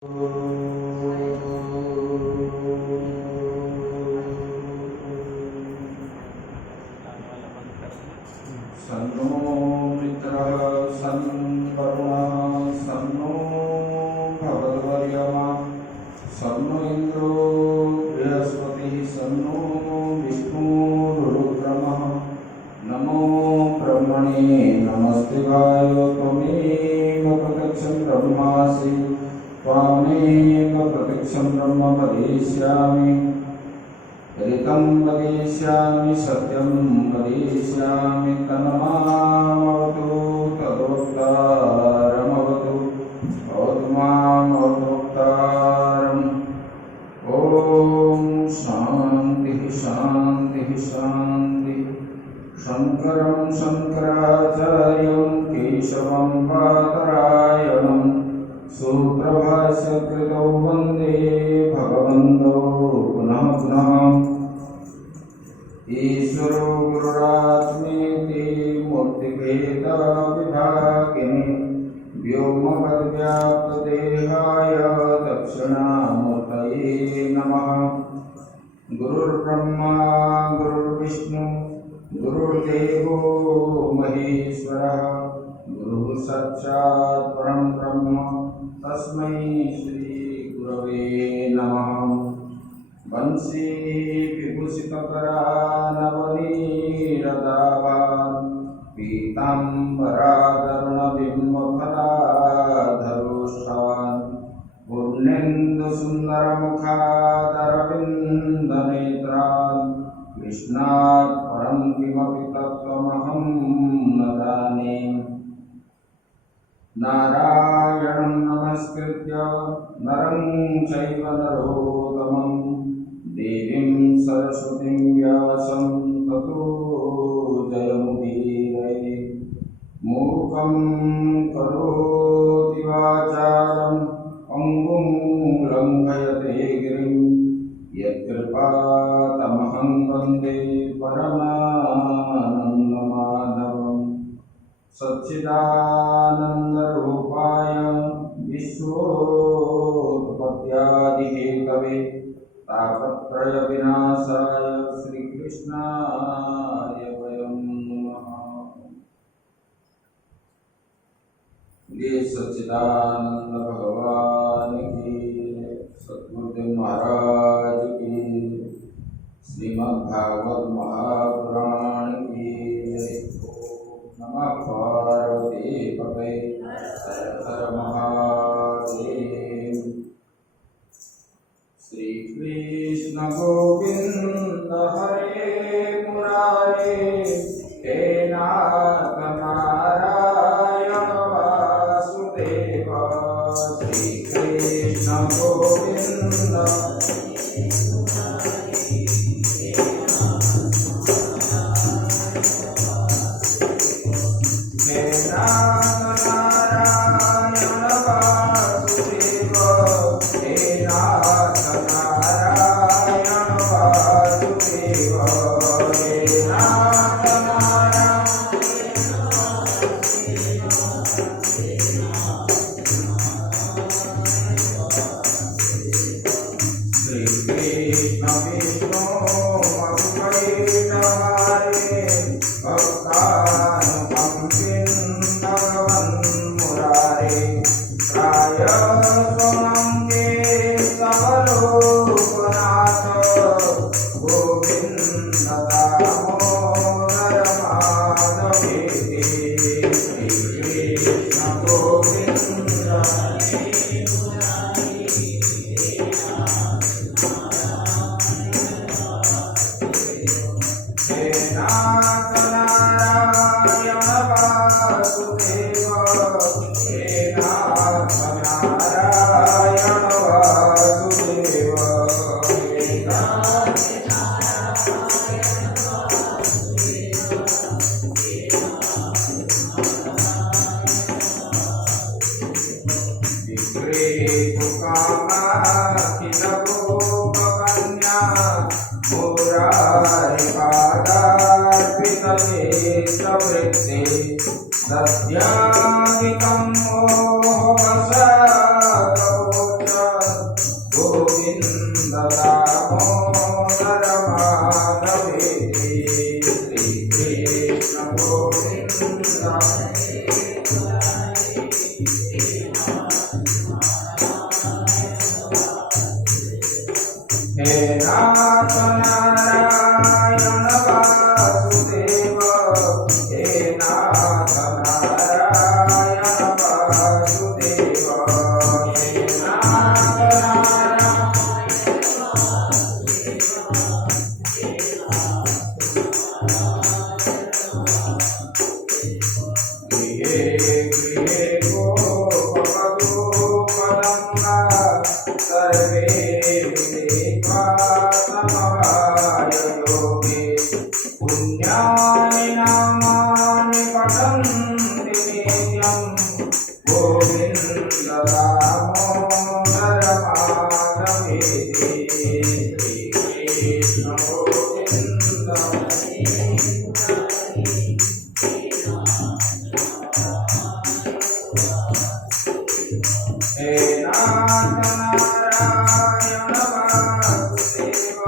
सन्नो मित्रः सन्वरुणः सन्नो भगवद्वर्यमा सन्नो इन्द्रो बृहस्पतिः सन्नो विष्णुरुक्रमः नमो ब्रह्मणे नमस्तेवाय त्वमेव प्रत्यक्षं ब्रह्मासि त्वामेव प्रत्यक्षं ब्रह्म वदिष्यामि ऋतं वदिष्यामि सत्यं वदिष्यामि तन्मामवतु तदोक्तारमवतु भवतु मामवतोक्तारम् ॐ शान्तिः शान्तिः शान्तिः शङ्करं शङ्कराचार्यं केशवं बादरायणं सूत्रभाष्यकृतौ वन्दे भगवन्तौ पुनः पुनः ईश्वरो गुरुरात्मेति मूर्तिभेदविभागिने व्योमवद्व्याप्तदेहाय दक्षिणामूर्तये नमः। गुरुर्ब्रह्मा गुरुर्विष्णु गुरुर्देवो महेश्वरः गुरुः साक्षात् परं ब्रह्म तस्मै श्री गुरवे नमः। वंशी विभूषितकरानवनीरदावान् पीताम्बरादरुणबिम्बफलाधरोष्ठान् पूर्णेन्दुसुन्दरमुखादरविन्दनेत्रान् कृष्णात् परं किमपि तत्त्वमहं न जाने। नारायणं नमस्कृत्य नरं चैव नरोत्तमं देवीं सरस्वतीं व्यासं ततो जयमुदीरये। मूकं करोति वाचालं पङ्गुं लङ्घयते गिरिं यत्कृपातमहं वन्दे परमानन्दमाधवम्। सच्चिदानन्दरूपाय विश्वोत्पत्त्यादिहेतवे तापत्रयविनाशाय श्रीकृष्णाय वयं नमः। ये सच्चिदानंद भगवान की, सद्गुरुदेव महाराज की, श्रीमद्भागवत महापुराण की। नमः पार्वती पते हर हर महादेव। श्री कृष्ण गोविंद हरे मुरारे हे नाथ नारायण वासुदेव। श्री कृष्ण गोविंद सत्यादिकं मोहवशा हे नाथ नारायण वासुदेव, हे नाथ नारायण वासुदेव, हे नाथ गृहे गृहे गोपवधू पदंगा सर्वे विदित्वा समवाययोगे पुण्यानि नामानि पठन्ति नित्यं गोविन्द दामोदर माधवेति। श्रीकृष्ण गोविन्द हे नाथ नारायण वासुदेव,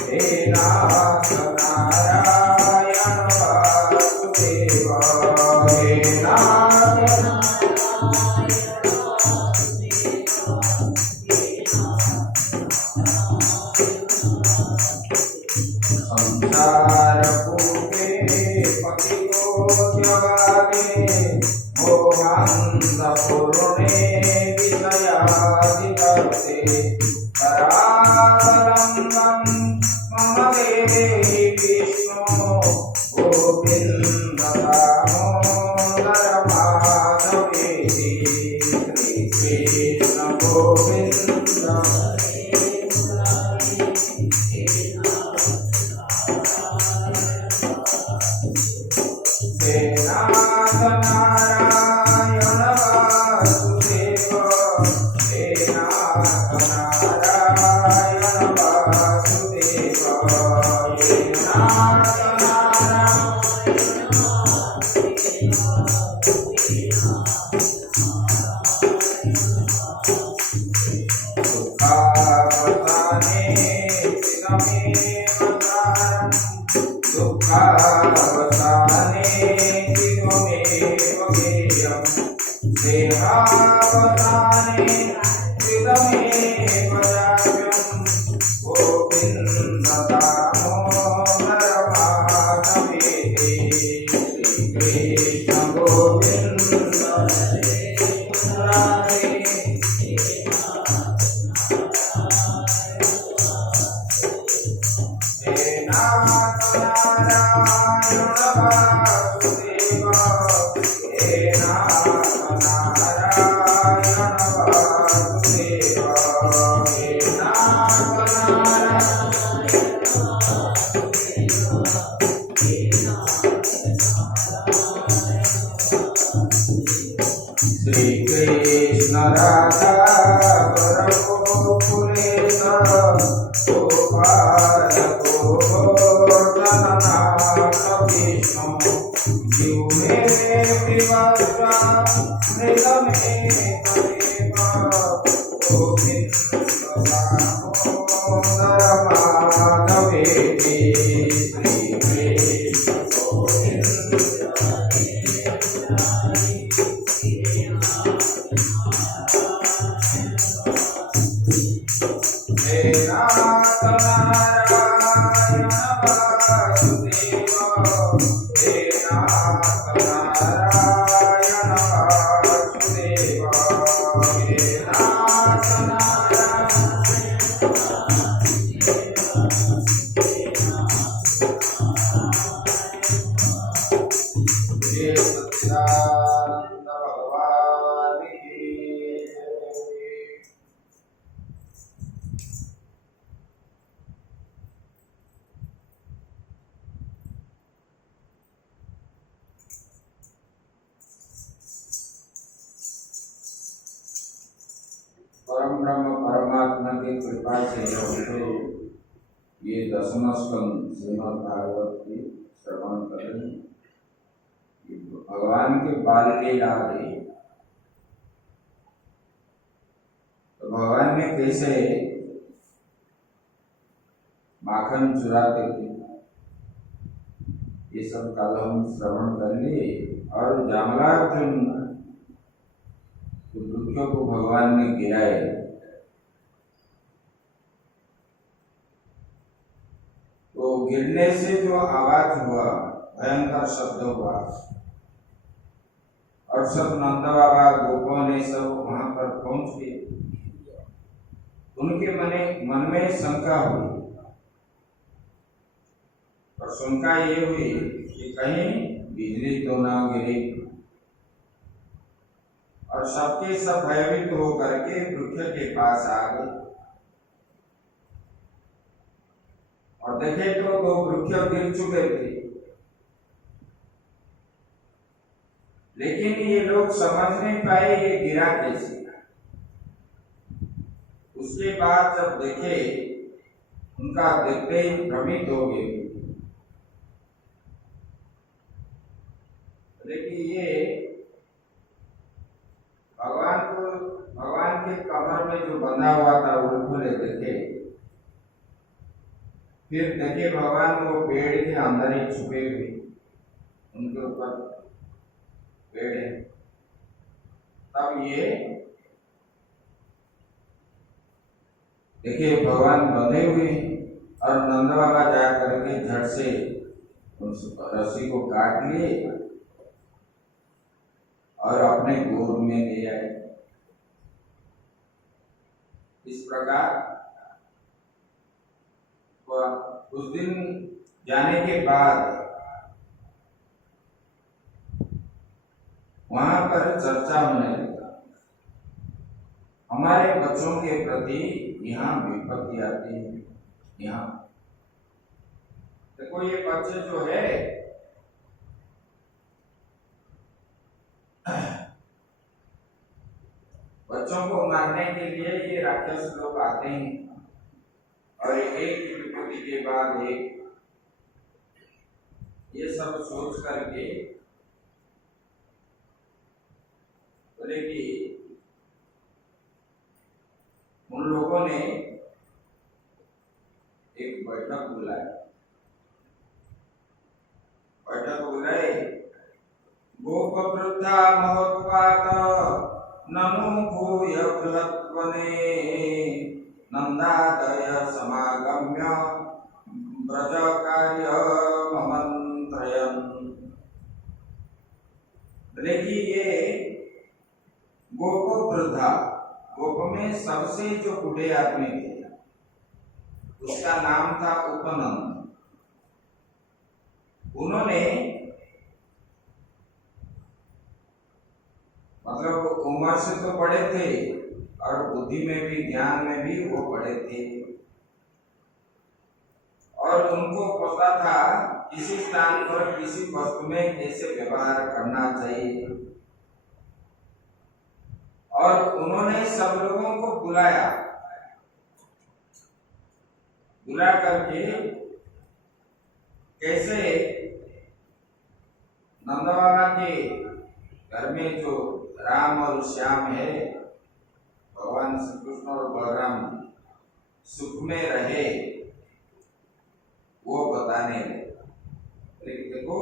हे नाथ नारायण वासुदेव, हे नाथ संसार पूते पतितो जगादे मोहान्धपूर्णे विषयादिवर्ते करावलम्बं मम देहि विष्णो गोविन्द दामोदर माधवेति। श्रीकृष्ण गोविन्द हे नाथ नारायण वासुदेव, हे नाथ नारायण वासुदेव, हे नाथ दुःखावसाने चिदमेव सारं, दुःखावसाने चिदमेव गेयं, देहावसाने चिदमेव जातं गोविन्द दामोदर माधवेति। श्रीकृष्ण गोविन्द राधे हे नाथ नारायण वासुदेव, हे नाथ नारायण वासुदेव, हे नाथ नारायण श्रीकृष्ण राधा गोकुलेश गोपाल गोवर्धननाथ विष्णु जीवे विवस्वा मृतमे तदेव गोविन्द दामोदर माधवेति। श्रीकृष्ण गोविन्द हे नाथ नारायण वासुदेव, हे नाथ नारायण वासुदेव, हे नाथ हे सच्चिदानंद भगवान की जय। परम ब्रह्म परमात्मा की कृपा से ये दसवां स्कंद श्रीमद् भागवत की श्रवण करें। भगवान की बाल लीला है। तो भगवान ने कैसे माखन चुराते थे ये सब कल हम श्रवण कर लिए। और जामलार्जुन दुखियों को भगवान ने गिराए। गिरने से जो आवाज हुआ, भयंकर शब्द हुआ, और सब नंद बाबा गोपों ने सब वहां पर पहुंच गए। उनके मन में शंका हुई, और शंका ये हुई कि कहीं बिजली तो ना गिरी। और सबके सब भयभीत होकर के वृक्ष के पास आ गए और देखे तो दो वृक्ष गिर चुके थे। लेकिन ये लोग समझ नहीं पाए ये गिरा कैसे। उसके बाद जब देखे, उनका देखते ही भ्रमित हो गए। लेकिन ये भगवान के कमर में जो बंधा हुआ था वो खोले देखे। फिर देखे भगवान वो पेड़ के अंदर ही छुपे हुए, उनके ऊपर पेड़ है। तब ये देखिए भगवान बंधे हुए और नंद बाबा जा करके झट से उस रस्सी को काट लिए और अपने गोद में ले आए। इस प्रकार उस दिन जाने के बाद वहां पर चर्चा होने लगा, हमारे बच्चों के प्रति यहाँ विपत्ति आती है। यहाँ देखो ये बच्चे जो है बच्चों को मारने के लिए ये राक्षस लोग आते हैं और एक विपत्ति के बाद एक, ये सब सोच करके बोले कि उन लोगों ने एक बैठक बुलाए। गोप वृद्धा महोत्पात ननु भूय बृहत्वने नंदादय समागम्य ब्रज कार्य ममंत्रयन्। देखिए ये गोप वृद्धा, गोप में सबसे जो बूढ़े आदमी थे उसका नाम था उपनंद। उन्होंने मतलब उम्र से तो बड़े थे और बुद्धि में भी, ज्ञान में भी वो बड़े थे और उनको पता था किसी स्थान पर किसी वस्तु में कैसे व्यवहार करना चाहिए। और उन्होंने सब लोगों को बुला करके कैसे नंद बाबा के घर में जो राम और श्याम है, भगवान श्री कृष्ण और बलराम सुख में रहे, वो बताने लगे। देखो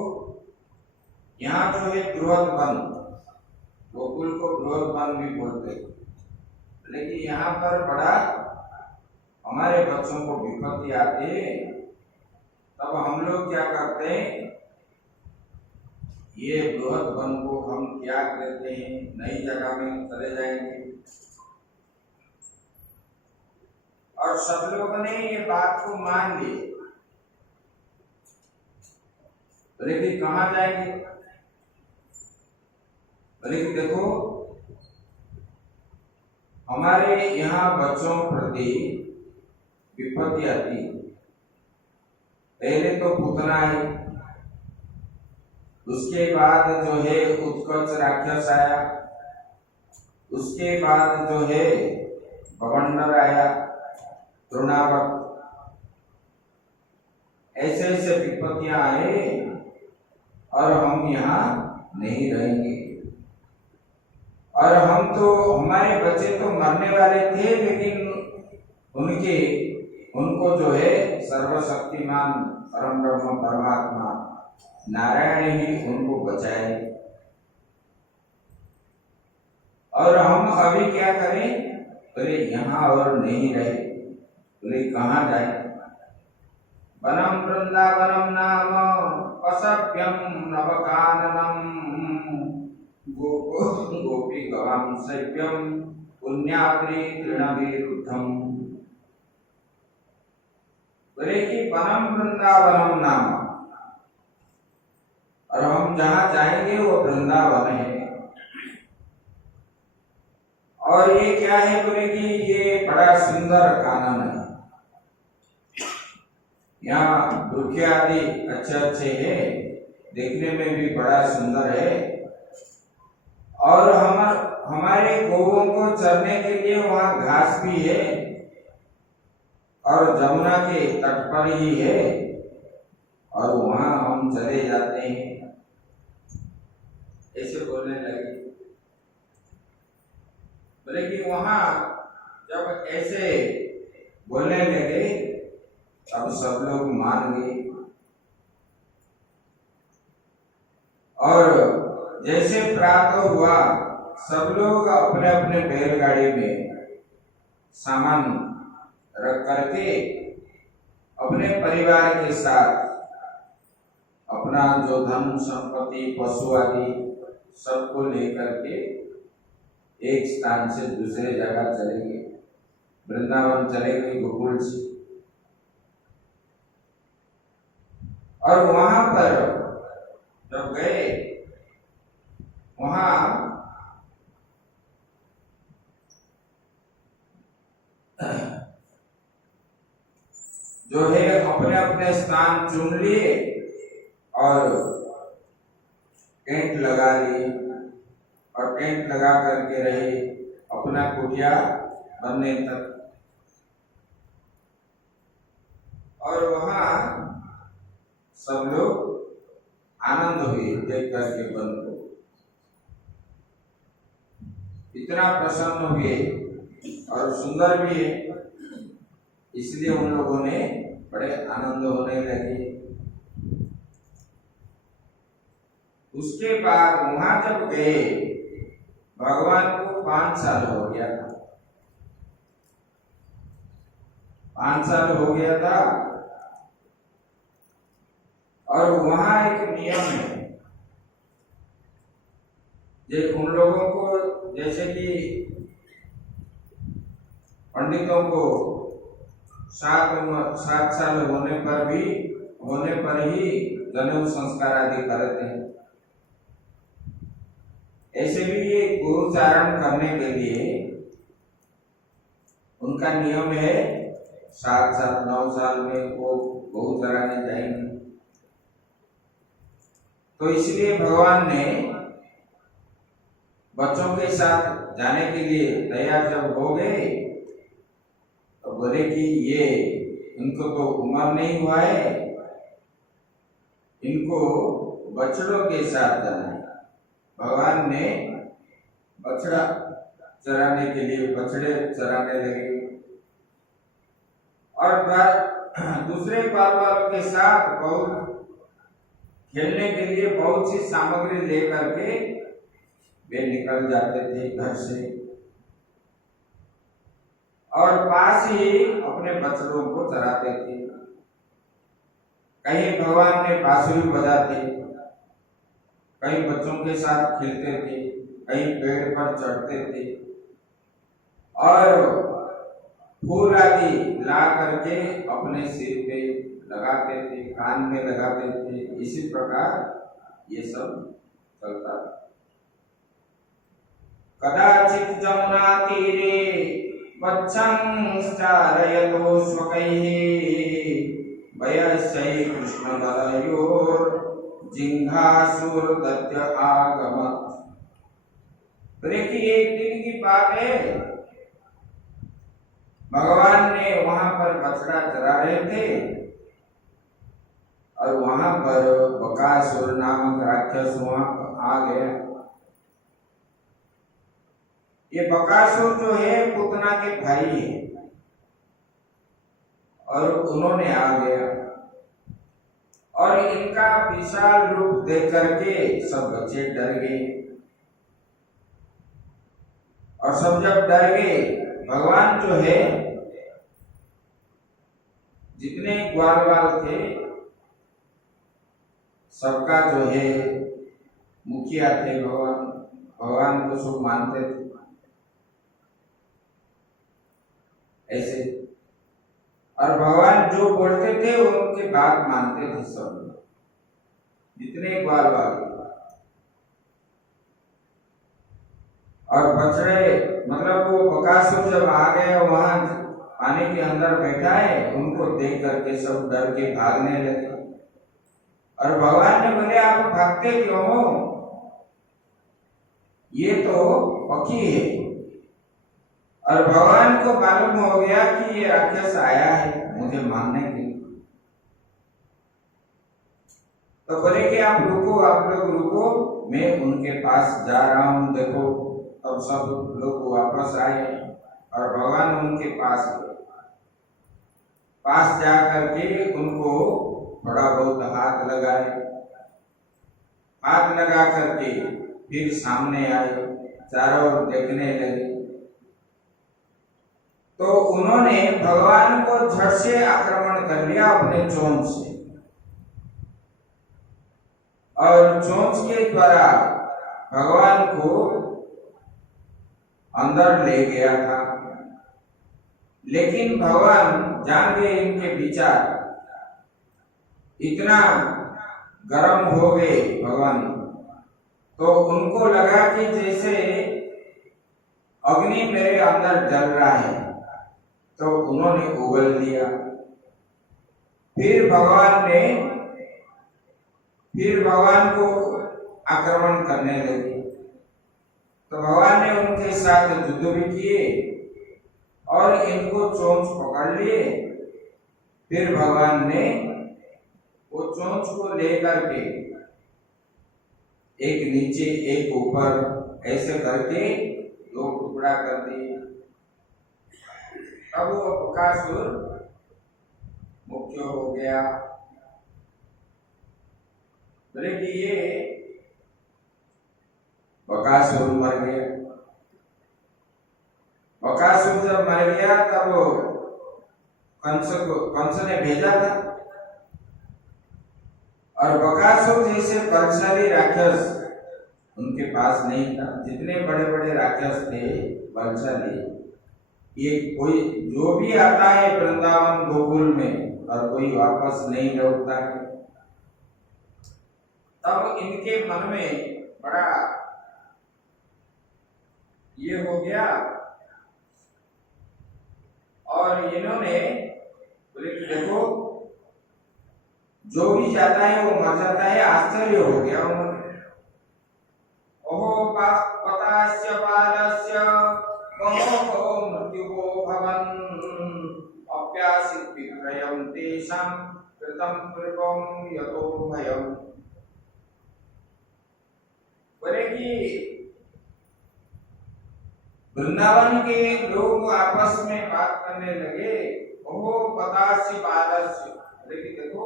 यहाँ जो है बृहद वन, गोकुल को बृहद वन भी बोलते, लेकिन यहाँ पर बड़ा हमारे बच्चों को विपत्ति आती है, तब हम लोग क्या करते हैं, ये बृहद वन को हम त्याग देते हैं, नई जगह में चले जाएंगे। और सब लोगों ने ये बात को मान ली। लेकिन कहाँ जाएंगे? लेकिन देखो हमारे यहाँ बच्चों प्रति विपत्ति आती। पहले तो पूतना है, उसके बाद जो है उत्कच राक्षस आया, उसके बाद जो है भवंडर आया, तृणावर्त, ऐसे ऐसे विपत्तियां आए और हम यहाँ नहीं रहेंगे। और हम तो, हमारे बच्चे तो मरने वाले थे, लेकिन उनको जो है सर्वशक्तिमान परम ब्रह्म परमात्मा नारायण ही उनको बचाए। और हम अभी क्या करें? बोले यहाँ और नहीं रहे। बोले कहाँ जाए? वनम वृंदावनम नाम पशव्यम नवकाननम गोपो गोपी गवाम सव्यम पुण्याद्रि तृणविरुद्धम। बोले कि वनम वृंदावनम नाम, और हम जहाँ जाएंगे वो वृंदावन है। और ये क्या है? बोले कि ये बड़ा सुंदर कानन है, यहाँ वृक्ष आदि अच्छे अच्छे है, देखने में भी बड़ा सुंदर है। और हमारे गौओं को चरने के लिए वहाँ घास भी है, और जमुना के तट पर ही है, और वहाँ हम चले जाते हैं। ऐसे बोलने लगे। बोले कि वहाँ जब ऐसे बोलने लगे तब सब लोग मान गए। और जैसे प्रातः हुआ, सब लोग अपने अपने बैलगाड़ी में सामान रख करके अपने परिवार के साथ अपना जो धन संपत्ति पशु आदि सबको लेकर के एक स्थान से दूसरे जगह चले गए, वृंदावन चले गए गोकुल से। और वहां पर जब गए, वहां जो है अपने अपने स्थान चुन लिए और टेंट लगा लिए, और टेंट लगा करके रहे अपना कुटिया बनने तक। और वहां सब लोग आनंद हुए देख करके वन को, इतना प्रसन्न हुए और सुंदर भी है, इसलिए उन लोगों ने बड़े आनंद होने लगे। उसके बाद वहां जब गए, भगवान को 5 साल हो गया था, 5 साल हो गया था। और वहां एक नियम है, उन लोगों को जैसे कि पंडितों को 7 साल होने पर ही जनेऊ संस्कार आदि करते हैं। ऐसे भी ये गुरुचारण करने के लिए उनका नियम है, 7 साल 9 साल में वो गौ चराने जाएंगे। तो इसलिए भगवान ने बच्चों के साथ जाने के लिए तैयार जब हो गए, तो बोले कि ये इनको तो उम्र नहीं हुआ है, इनको बछड़ों के साथ जाना है। भगवान ने बछड़ा चराने के लिए बछड़े चराने लगे, और दूसरे बाल वालों के साथ बहुत खेलने के लिए बहुत सी सामग्री लेकर के वे निकल जाते थे घर से, और पास ही अपने बछड़ों को चराते थे। कहीं भगवान ने बांसुरी बजाते, कहीं बच्चों के साथ खेलते थे, कहीं पेड़ पर चढ़ते थे, और फूल आदि ला करके अपने सिर पे लगाते थे, कान में लगाते थे। इसी प्रकार ये सब चलता था। कदाचित जमुना तीरे वत्संश्चारयतो स्वकैः वयस्यै कृष्णबलयोर् जिघासुरदत्त आगमत्। देखिए, एक दिन की बात है, भगवान ने वहां पर बछड़ा चरा रहे थे, और वहां पर बकासुर नामक राक्षस वहां आ गया। ये बकासुर जो है पूतना के भाई है, और उन्होंने आ गया, और इनका विशाल रूप देख करके सब बच्चे डर गए। और सब जब डर गए, भगवान जो है जितने ग्वाल वाल थे सबका जो है मुखिया थे भगवान, भगवान को सब मानते थे ऐसे। और भगवान जो बोलते थे उनकी बात मानते थे सब जितने ग्वाल वाल। और बछड़े मतलब वो बकासुर जब आ गए वहां पानी के अंदर बैठा है, उनको देख करके सब डर के भागने लगे। और भगवान ने बोले आप भागते क्यों हो, ये तो पक्षी है। और भगवान को मालूम हो गया कि ये राक्षस आया है मुझे मारने के लिए। तो बोले कि आप रुको, आप लोग रुको, मैं उनके पास जा रहा हूं। देखो तब सब लोग वापस आए और भगवान उनके पास गए। पास जा करके उनको थोड़ा बहुत हाथ लगाए, हाथ लगा करके फिर सामने आए, चारों ओर देखने लगे। तो उन्होंने भगवान को झट से आक्रमण कर लिया अपने चोंच से, और चोंच के द्वारा भगवान को अंदर ले गया था। लेकिन भगवान जान गए इनके विचार, इतना गर्म हो गए भगवान, तो उनको लगा कि जैसे अग्नि मेरे अंदर जल रहा है, तो उन्होंने उगल दिया। फिर भगवान को आक्रमण करने लगे। तो भगवान ने उनके साथ युद्ध भी किए और इनको चोंच पकड़ लिए। फिर भगवान ने वो चोंच को लेकर के एक नीचे एक ऊपर ऐसे करके दो टुकड़ा कर दिए। अब वो बकासुर मुक्त हो गया। बोले कि ये बकासुर मर गया। बकासुर जब मर गया तब कंस ने भेजा था, और बकासुर जैसे बलशाली राक्षस उनके पास नहीं था। जितने बड़े बड़े राक्षस थे बलशाली, ये कोई जो भी आता है वृंदावन गोकुल में और कोई वापस नहीं लौटता है। तब इनके मन में बड़ा ये हो गया, और इन्होंने बोले कि देखो जो भी जाता है वो मर जाता है। आश्चर्य हो गया उन्होंने। ओहो पतास्य बालस्य कहो मृत्युको भवन् अप्यासित विक्रयं तेषां कृतं पूर्वं यतो भयम्। बोले कि वृंदावन के लोग आपस में बात करने लगे, ओहो पतास्य बालस्य। लेकिन देखो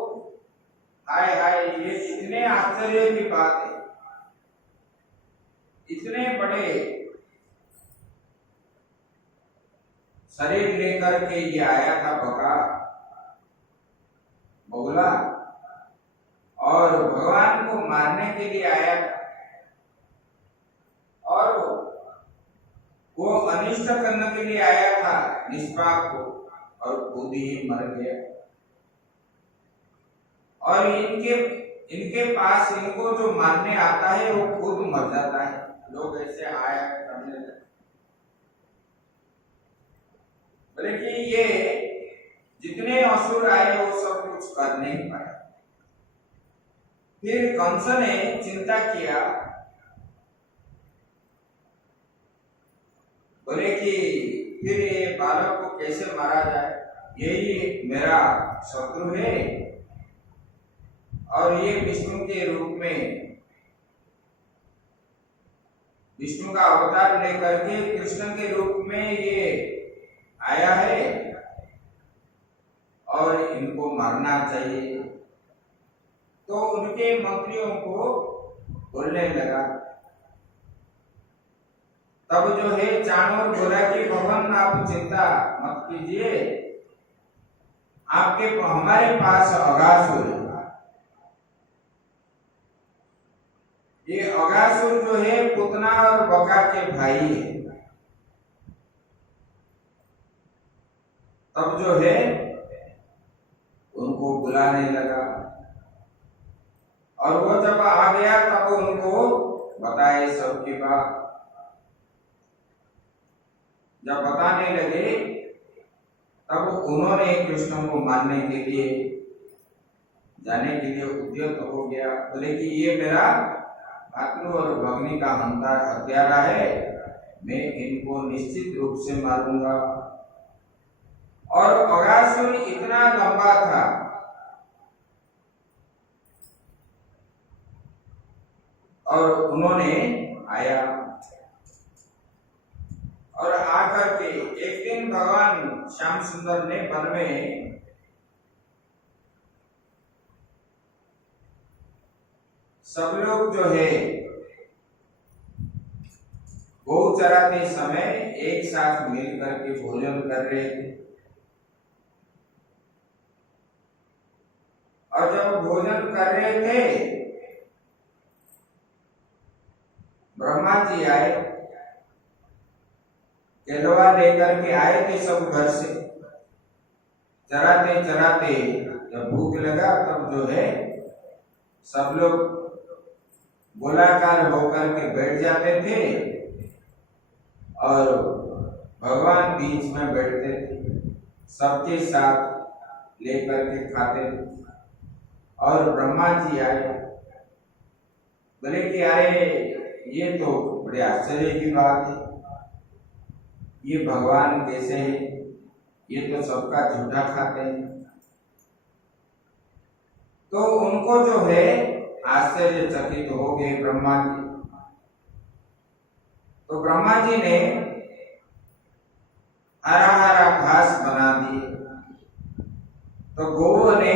हाय हाय, ये कितने आश्चर्य की बात है, इतने बड़े शरीर लेकर के ये आया था बगुला, और भगवान को मारने के लिए आया था, और वो अनिष्ट करने के लिए आया था निष्पाप को, और खुद ही मर गया। और इनके पास इनको जो मारने आता है वो खुद मर जाता है। लोग ऐसे आया करने लगे। बोले कि ये जितने असुर आए वो सब कुछ कर नहीं पाए। फिर कंस ने चिंता किया, बोले कि फिर ये बालक को कैसे मारा जाए, यही मेरा शत्रु है, और ये विष्णु के रूप में, विष्णु का अवतार लेकर के कृष्ण के रूप में ये आया है, और इनको मारना चाहिए। तो उनके मंत्रियों को बोलने लगा। तब जो है चाणूर बोला कि भगवान आप चिंता मत कीजिए, हमारे पास अगासुर है। ये अगासुर जो है पुतना और बका के भाई है। तब जो है उनको बुलाने लगा, और वो जब आ गया तब उनको बताए सबकी बात। जब बताने लगे तब उन्होंने कृष्ण को मारने के लिए जाने के लिए उद्यत हो गया। बोले कि ये मेरा भातृ और भगनी का हत्यारा है, मैं इनको निश्चित रूप से मारूंगा। और अगासुर इतना लंबा था, और उन्होंने आया, और आकर के एक दिन भगवान श्याम सुंदर ने वन में सब लोग जो है गौ चराते समय एक साथ मिलकर के भोजन कर रहे थे। और जब भोजन कर रहे थे ब्रह्मा जी आए, केलवा लेकर के आए थे सब घर से। चराते चराते जब भूख लगा तब जो है सब लोग गोलाकार होकर के बैठ जाते थे और भगवान बीच में बैठते थे, सबके साथ लेकर के खाते थे। और ब्रह्मा जी आए, बोले कि अरे ये तो बड़े आश्चर्य की बात है, ये भगवान कैसे है, ये तो सबका झूठा खाते हैं। तो उनको जो है आश्चर्यचकित हो गए ब्रह्मा जी। तो ब्रह्मा जी ने हरा हरा घास बना दिए। तो गौ ने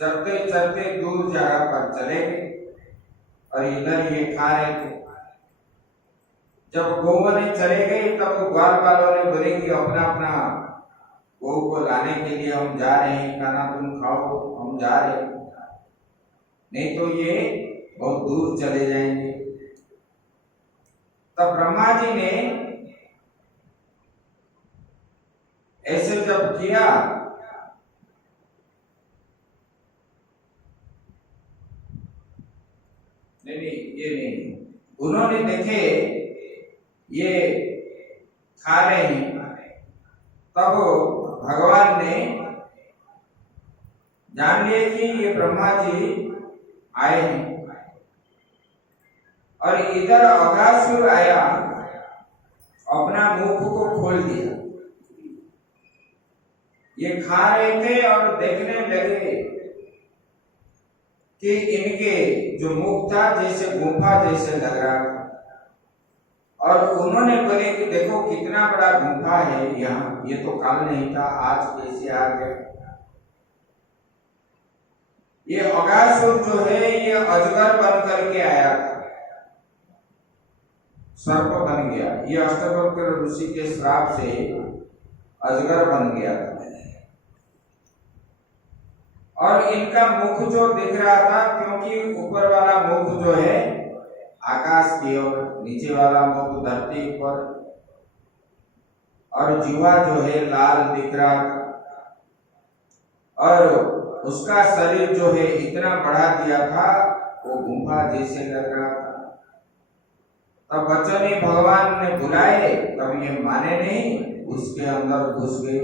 चलते चलते दूर जगह पर चले गए और इधर ये खा रहे थे। जब गौ ने चले गए तब ग्वाल वालों ने बोले कि अपना अपना गौ को लाने के लिए हम जा रहे हैं, खाना तुम खाओ, हम जा रहे हैं, नहीं तो ये बहुत दूर चले जाएंगे। तब ब्रह्मा जी ने ऐसे जब किया नहीं, ये नहीं, उन्होंने देखे ये खा रहे हैं, तब भगवान ने जान लिया कि ये ब्रह्मा जी आए हैं। और इधर अगासुर आया, अपना मुख को खोल दिया। ये खा रहे थे और देखने लगे कि इनके जो मुख था जैसे गुफा जैसे लग रहा था। और उन्होंने बोले कि देखो कितना बड़ा गुफा है यहाँ, ये तो कल नहीं था, आज कैसे आ गए। ये अगासुर जो है ये अजगर बन करके आया था, सर्प बन गया। ये अष्टवक्र ऋषि के श्राप से अजगर बन गया था। और इनका मुख जो दिख रहा था, क्योंकि ऊपर वाला मुख जो है आकाश की ओर, नीचे वाला मुख धरती पर, और जीवा जो है लाल दिख रहा था। और उसका शरीर जो है इतना बढ़ा दिया था, वो गुफा जैसे लग रहा था। तब बच्चों ने भगवान ने बुलाए, तब ये माने नहीं, उसके अंदर घुस गए।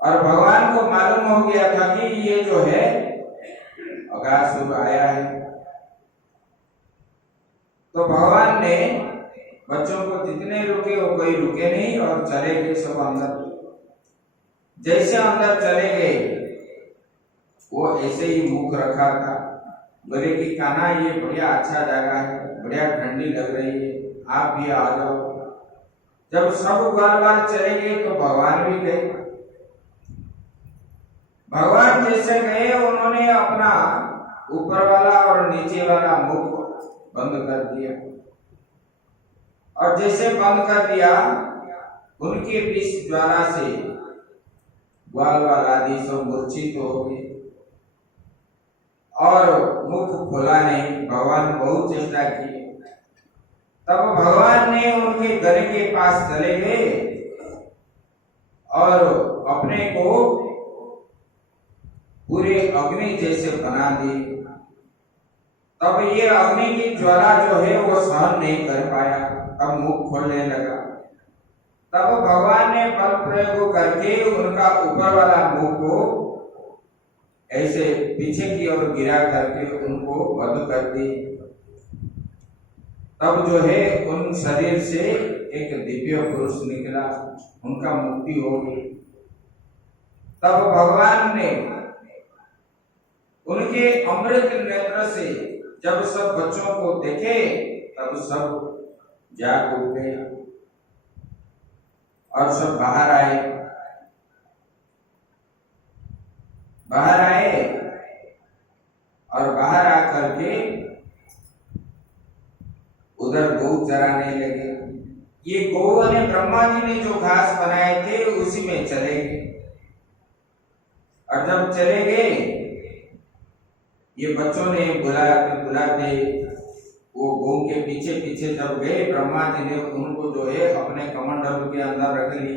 और भगवान को मालूम हो गया था कि ये जो है अगासुर आया है। तो भगवान ने बच्चों को जितने रुके वो कोई रुके नहीं और चले गए सब अंदर। जैसे अंदर चले गए वो ऐसे ही मुख रखा था, बोले कि कान्हा ये बढ़िया अच्छा जगह है, बढ़िया ठंडी लग रही है, आप भी आ जाओ। जब सब बार बार चले गए तो भगवान भी गए। भगवान जैसे गए उन्होंने अपना ऊपर वाला और नीचे वाला मुख बंद कर दिया। और जैसे बंद कर दिया, उनके विष ज्वाला से ग्वाल वाल आदि सब मूर्छित हो गए और मुख खोला नहीं। भगवान बहुत चेष्टा की, तब भगवान ने उनके गले के पास चले गए और अपने को पूरे अग्नि जैसे बना दी। तब ये अग्नि की ज्वाला जो है वो सहन नहीं कर पाया, अब मुख खोलने लगा। तब भगवान ने बल प्रयोग करके उनका ऊपर वाला मुख को ऐसे पीछे की ओर गिरा करके उनको वध कर दी। तब जो है उन शरीर से एक दिव्य पुरुष निकला, उनका मुक्ति हो गई। तब भगवान ने उनके अमृत नेत्र से जब सब बच्चों को देखे तब सब जाग उठे और सब बाहर आए। और बाहर आकर के उधर गौ चराने लगे। ये गौ ने ब्रह्मा जी ने जो घास बनाए थे उसी में चले गए। और जब चले गए ये बच्चों ने बुलाते वो गौ के पीछे पीछे जब गए, ब्रह्मा जी ने उनको जो है अपने कमंडल के अंदर रख ली,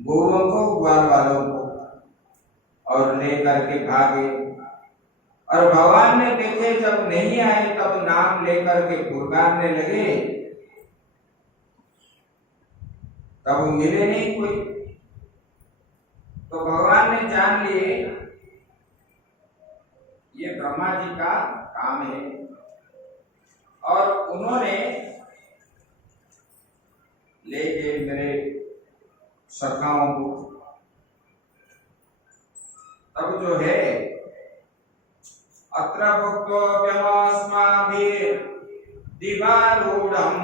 गौओं को ग्वाल वालों को, और लेकर के भागे। और भगवान ने देखे जब नहीं आए तब नाम लेकर के पुकारने लगे, तब मिले नहीं कोई। तो भगवान ने जान लिए ये ब्रह्मा जी का काम है, और उन्होंने ले गए मेरे सखाओं को। तब जो है अत्र भुक्तोऽप्यमस्माभिः दिवारूढं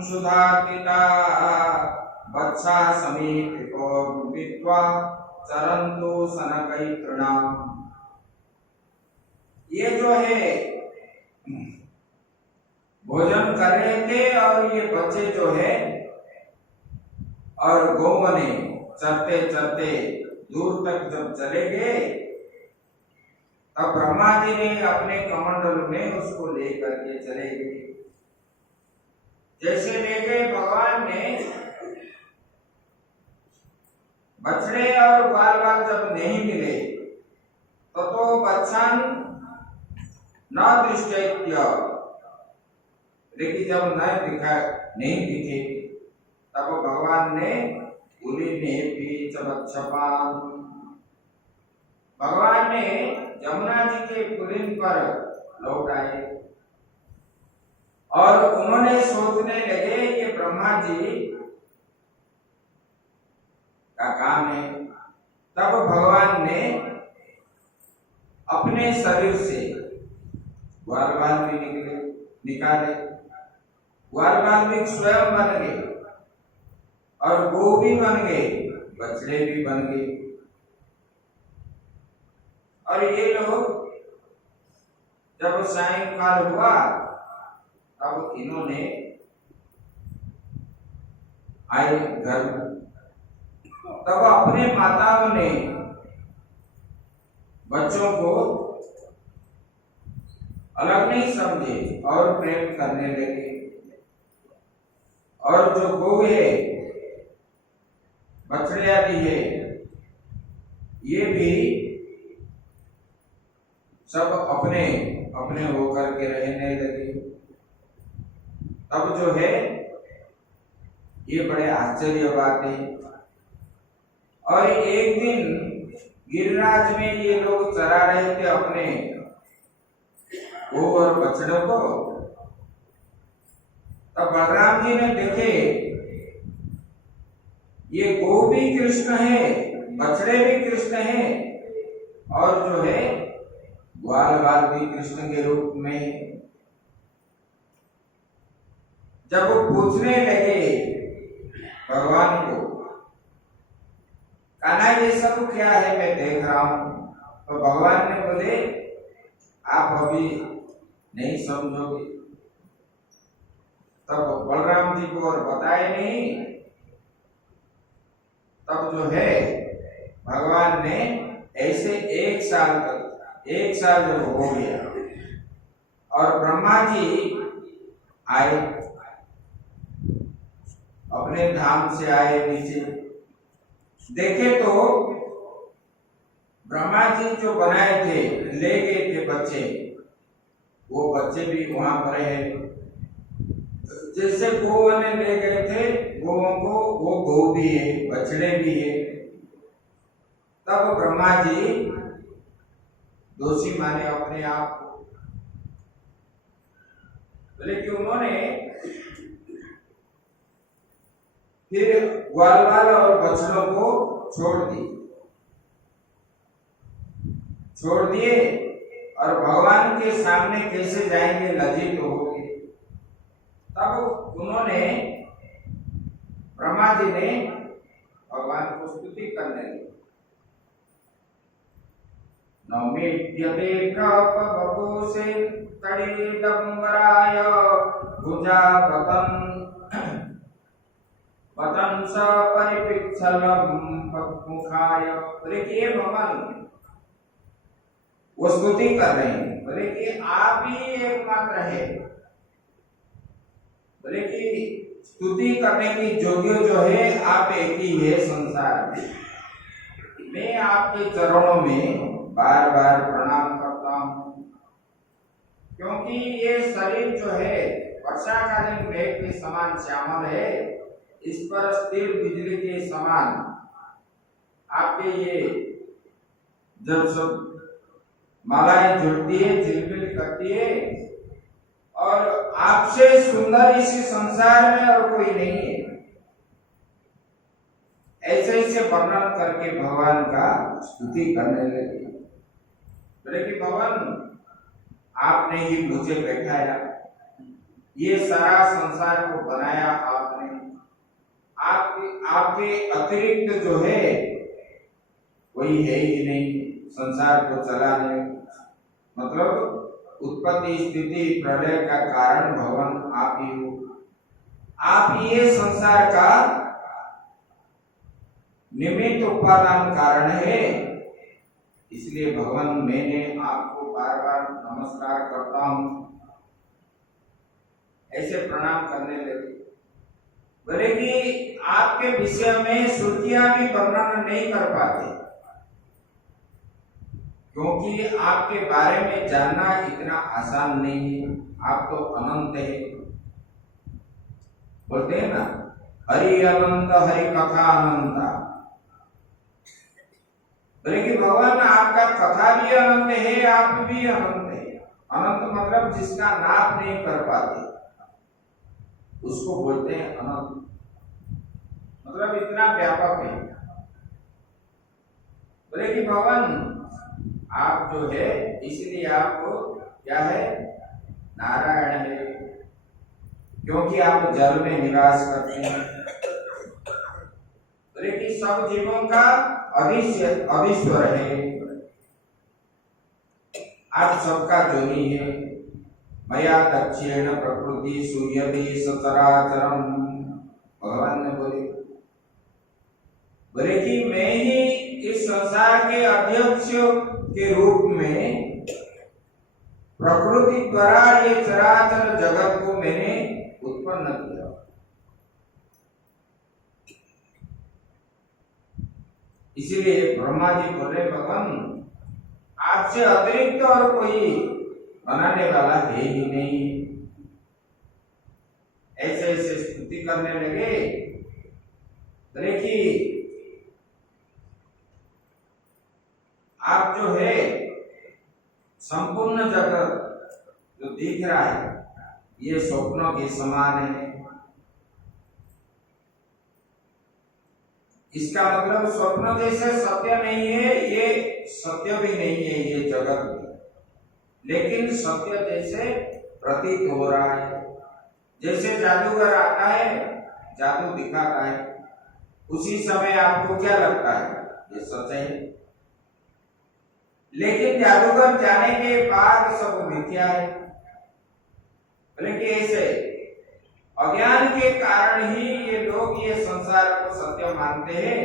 क्षुधार्तिता वत्सा समीकृतो विद्वा चरन्तु सनकैतृणाम्। ये जो है भोजन कर रहे थे और ये बच्चे जो है और गौ ने चलते चलते दूर तक जब चले गए तब ब्रह्मा जी ने अपने कमंडल में उसको लेकर के चले गए। जैसे ले गए भगवान ने बछड़े और बाल बाल जब नहीं मिले तो बच्चन न दृष्टैत्य, लेकिन जब नहीं दिखे तब भगवान ने भगवान ने यमुना जी के पुलिन पर लौट आए और उन्होंने सोचने लगे ये ब्रह्मा जी का काम है। तब भगवान ने अपने शरीर से ग्वाल बाल भी निकाले, ग्वाल बाल भी स्वयं बन गए और गौ भी बन गए, बछड़े भी बन गए। और ये लोग जब सायंकाल हुआ तब इन्होंने आए घर, तब अपने माताओं ने बच्चों को अलग नहीं समझे और प्रेम करने लगे। और जो गौ है, बछड़े आदि है, ये भी सब अपने अपने होकर के रहने लगे। तब जो है ये बड़े आश्चर्य बात है। और एक दिन गिरिराज में ये लोग चरा रहे थे अपने गौ और बछड़ों को, तब बलराम जी ने देखे ये गौ भी कृष्ण है, बछड़े भी कृष्ण है, और जो है ग्वाल बाल भी कृष्ण के रूप में। जब वो पूछने लगे भगवान को, कान्हा ये सब क्या है मैं देख रहा हूं, तो भगवान ने बोले आप अभी नहीं समझोगे। तब बलराम जी को और बताए नहीं। तब जो है भगवान ने ऐसे 1 साल जब हो गया और ब्रह्मा जी आए, अपने धाम से आए, नीचे देखे तो ब्रह्मा जी जो बनाए थे, ले गए थे बच्चे, वो बच्चे भी वहां पर है। जैसे गौ ने ले गए थे गोओं को, वो गौ भी है, बछड़े भी है। तब ब्रह्मा जी दोषी माने अपने आप को, बोले कि उन्होंने फिर ग्वाल और बछड़ों को छोड़ दिए और भगवान के सामने कैसे जाएंगे, लज्जित होंगे। तब उन्होंने, ब्रह्मा जी ने भगवान को स्तुति करने लगे। नौमित्यते प्रपवपुषे तडिदम्बराय भुजागतं वतंस परिपिच्छलं पद्मुखाय। बोले कि ये भगवान, वो स्तुति कर रहे हैं, बोले कि आप ही एकमात्र है। बोले कि स्तुति करने की योग्य जो है आप एक ही है संसार में। मैं आपके चरणों में बार बार प्रणाम करता हूं, क्योंकि ये शरीर जो है वर्षाकालीन मेघ के समान श्यामल है, इस पर स्थिर बिजली के समान आपके ये जब सब मालाएं जुड़ती है, झिलमिल करती है, और आपसे सुंदर इस संसार में और कोई नहीं है। ऐसे ऐसे वर्णन करके भगवान का स्तुति करने लगे। बोले कि भगवान, आपने ही मुझे बैठाया, ये सारा संसार को बनाया आपने, आपके अतिरिक्त जो है कोई है ही नहीं संसार को चलाने। मतलब उत्पत्ति स्थिति प्रलय का कारण भगवान आप ही हो, आप ये संसार का निमित्त उपादान कारण है। इसलिए भगवान, मैंने आपको बार बार नमस्कार करता हूं, ऐसे प्रणाम करने लगे। बोले कि आपके विषय में श्रुतियां भी वर्णन नहीं कर पाते, क्योंकि आपके बारे में जानना इतना आसान नहीं है। आप तो अनंत है, बोलते हैं ना, हरि अनंत हरि कथा अनंता। बोले कि भगवान, आपका कथा भी अनंत है, आप भी अनंत है। अनंत मतलब जिसका नाप नहीं कर पाते, उसको बोलते हैं अनंत। मतलब इतना व्यापक है। बोले कि भगवान, आप जो है, इसलिए आपको क्या है, नारायण है, क्योंकि आप जल में निवास करते हैं। बोले कि सब जीवों का अधीश्वर है, आप सबका जोनी है। मया दक्षिण प्रकृति सूर्यति सचराचरम। भगवान ने बोले कि मैं ही इस संसार के अध्यक्ष के रूप में प्रकृति द्वारा ये चराचर जगत को मैंने उत्पन्न किया। इसीलिए ब्रह्मा जी बोले, भगवान, आपसे अतिरिक्त और कोई बनाने वाला है ही नहीं। ऐसे ऐसे स्तुति करने लगे। देखिए, आप जो है संपूर्ण जगत जो दिख रहा है, ये स्वप्नों के समान है। इसका मतलब स्वप्न जैसे सत्य नहीं है, ये सत्य भी नहीं है ये जगत भी, लेकिन सत्य जैसे प्रतीत हो रहा है। जैसे जादूगर आता है, जादू दिखाता है, उसी समय आपको क्या लगता है, ये सच है। लेकिन जादूगर जाने के बाद सब मिथ्या है। लेकिन ऐसे अज्ञान के कारण ही ये लोग ये संसार को सत्य मानते हैं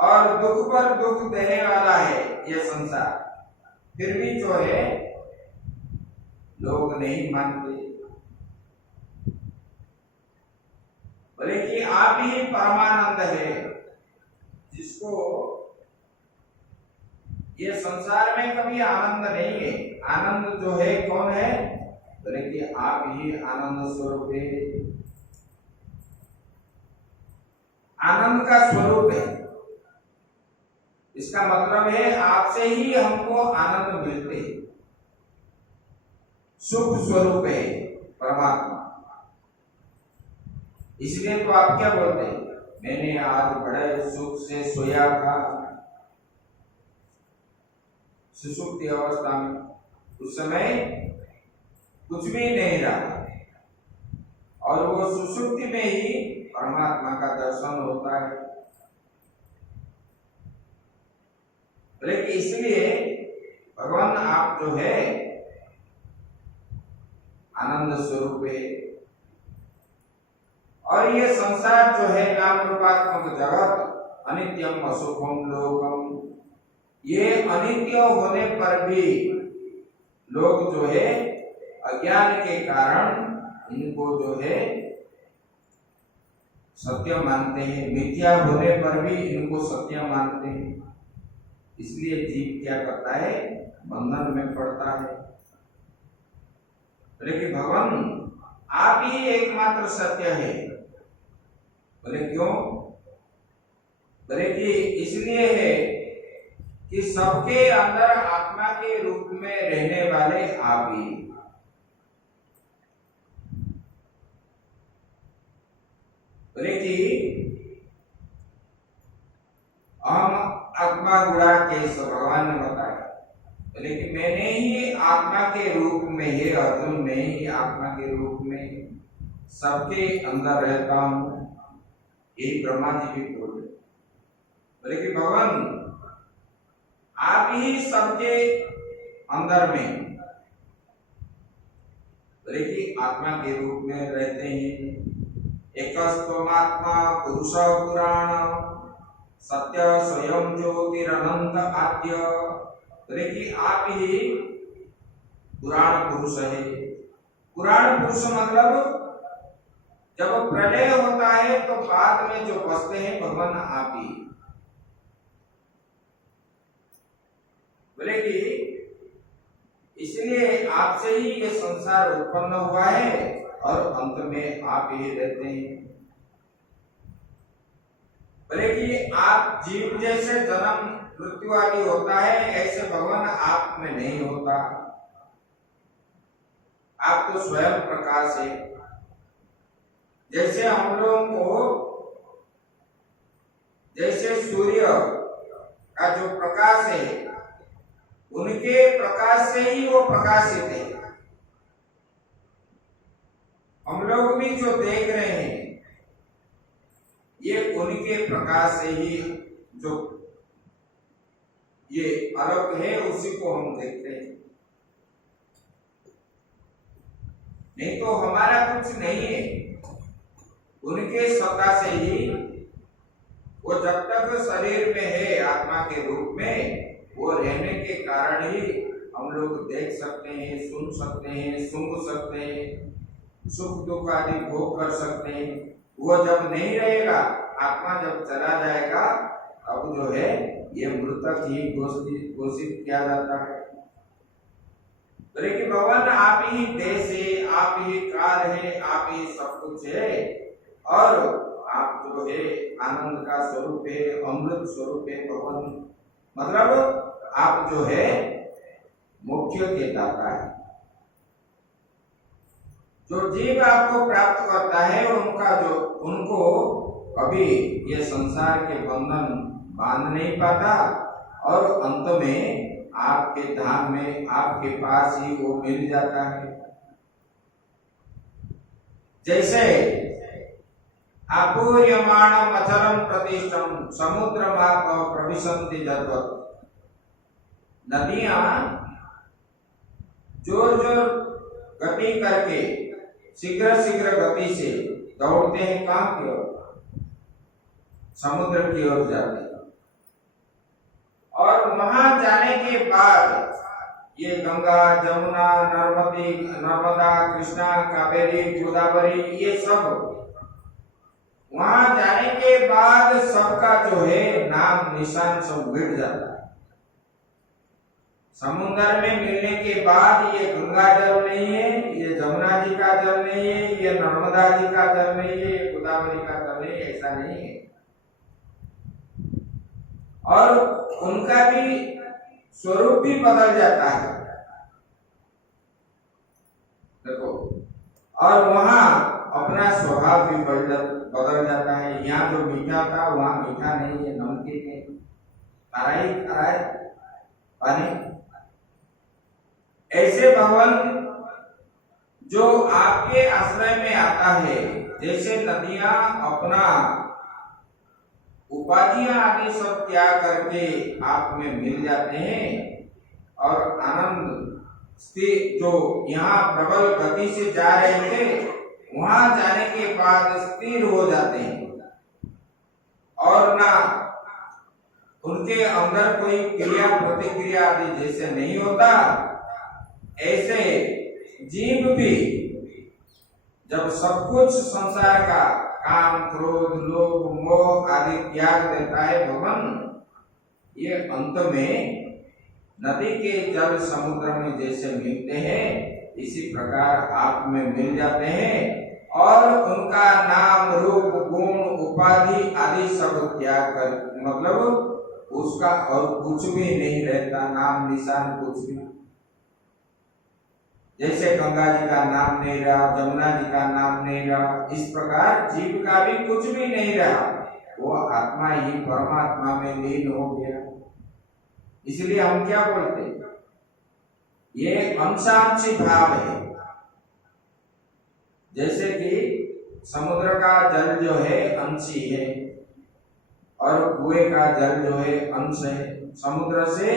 और दुख पर दुख देने वाला है ये संसार, फिर भी जो है लोग नहीं मानते। बोले कि आप ही परमानंद है, जिसको ये संसार में कभी आनंद नहीं है। आनंद जो है कौन है? बोले कि आप ही आनंद स्वरूप है, आनंद का स्वरूप है। इसका मतलब है आपसे ही हमको आनंद मिलते हैं, सुख स्वरूप है परमात्मा। इसलिए तो आप क्या बोलते हैं, मैंने आज बड़े सुख से सोया था सुषुप्ति अवस्था में, उस समय कुछ भी नहीं रहा, और वो सुषुप्ति में ही परमात्मा का दर्शन होता है। लेकिन इसलिए भगवान आप जो है आनंद स्वरूप है, और ये संसार जो है नाम रूपात्मक जगत अनित्यम अशुभम लोकम, ये अनित्य होने पर भी लोग जो है अज्ञान के कारण इनको जो है सत्य मानते हैं, मिथ्या होने पर भी इनको सत्य मानते हैं। इसलिए जीव क्या करता है, बंधन में पड़ता है। लेकिन भगवान आप ही एकमात्र सत्य है। बोले क्यों? बोले कि इसलिए है कि सबके अंदर आत्मा के रूप में रहने वाले आप ही। बोले कि हम आत्मा गुणा केश, भगवान ने बताया। बोले कि मैंने ही आत्मा के रूप में है अर्जुन, मैं ही आत्मा के रूप में सबके अंदर रहता हूं, यही ब्रह्मा जी भी बोले। बोले कि भगवान आप ही सबके अंदर में, बोले कि आत्मा के रूप में रहते हैं। एकस्त्वमात्मा पुरुष पुराण सत्य स्वयं ज्योतिरनंत आद्य। बोले कि आप ही पुराण पुरुष है। पुराण पुरुष मतलब जब प्रलय होता है तो बाद में जो बसते हैं भगवान आप ही। बोले कि इसलिए आपसे ही ये संसार उत्पन्न हुआ है और अंत में आप ही रहते हैं। बोले कि आप जीव जैसे जन्म मृत्यु आदि होता है, ऐसे भगवान आप में नहीं होता। आप तो स्वयं प्रकाश है। जैसे हम लोगों को, जैसे सूर्य का जो प्रकाश है, उनके प्रकाश से ही वो प्रकाशित है। हम लोग भी जो देख रहे हैं ये उनके प्रकाश से ही, जो ये अलग है उसी को हम देखते हैं। नहीं तो हमारा कुछ नहीं है, उनके सत्ता से ही वो जब तक शरीर में है आत्मा के रूप में, वो रहने के कारण ही हम लोग देख सकते हैं, सुन सकते हैं, सूंघ सकते हैं, सुख दुख आदि भोग कर सकते हैं। वो जब नहीं रहेगा, आत्मा जब चला जाएगा, अब जो है ये मृतक ही घोषित किया जाता है। लेकिन भगवान आप ही देश है, आप ही काल है, आप ही सब कुछ है, और आप जो है आनंद का स्वरूप है, अमृत स्वरूप है भगवान। मतलब आप जो है मोक्ष के दाता है। जो जीव आपको प्राप्त करता है उनको कभी ये संसार के बंधन बांध नहीं पाता, और अंत में आपके धाम में आपके पास ही वो मिल जाता है। जैसे आपूर्यमाणम अचरम प्रतिष्ठम समुद्रमाप प्रविशन्ति जद्वत्। नदियां जोर जोर गति करके शीघ्र शीघ्र गति से दौड़ते हैं, कहां की ओर? समुद्र की ओर जाते हैं। और वहां जाने के बाद ये गंगा, जमुना, नर्मदा, कृष्णा, कावेरी, गोदावरी, ये सब वहां जाने के बाद सबका जो है नाम निशान सब मिट जाता है। समुद्र में मिलने के बाद ये गंगा जल नहीं है, ये जमुना जी का जल नहीं है, ये नर्मदा जी का जल नहीं है, ये गोदावरी का जल नहीं है, ऐसा नहीं है। और उनका भी स्वरूप भी बदल जाता है, देखो। और वहां अपना स्वभाव भी बदल जाता है। यहाँ जो मीठा था वहां मीठा नहीं है, नमकीन है, खारा पानी। ऐसे भगवान जो आपके आश्रय में आता है, जैसे नदियां अपना उपाधियां आदि सब त्याग करके आप में मिल जाते हैं और आनंद स्थिर जो यहाँ प्रबल गति से जा रहे थे वहां जाने के बाद स्थिर हो जाते हैं और ना उनके अंदर कोई क्रिया प्रतिक्रिया आदि जैसे नहीं होता। ऐसे जीव भी जब सब कुछ संसार का काम, क्रोध, लोभ, मोह आदि त्याग देता है भगवान, ये अंत में नदी के जल समुद्र में जैसे मिलते हैं इसी प्रकार आप में मिल जाते हैं और उनका नाम, रूप, गुण, उपाधि आदि सब त्याग कर, मतलब उसका और कुछ भी नहीं रहता, नाम निशान कुछ भी। जैसे गंगा जी का नाम नहीं रहा, जमुना जी का नाम नहीं रहा, इस प्रकार जीव का भी कुछ भी नहीं रहा, वो आत्मा ही परमात्मा में लीन हो गया। इसलिए हम क्या बोलते हैं, ये अंशांशी भाव है। जैसे कि समुद्र का जल जो है अंशी है और कुएं का जल जो है अंश है। समुद्र से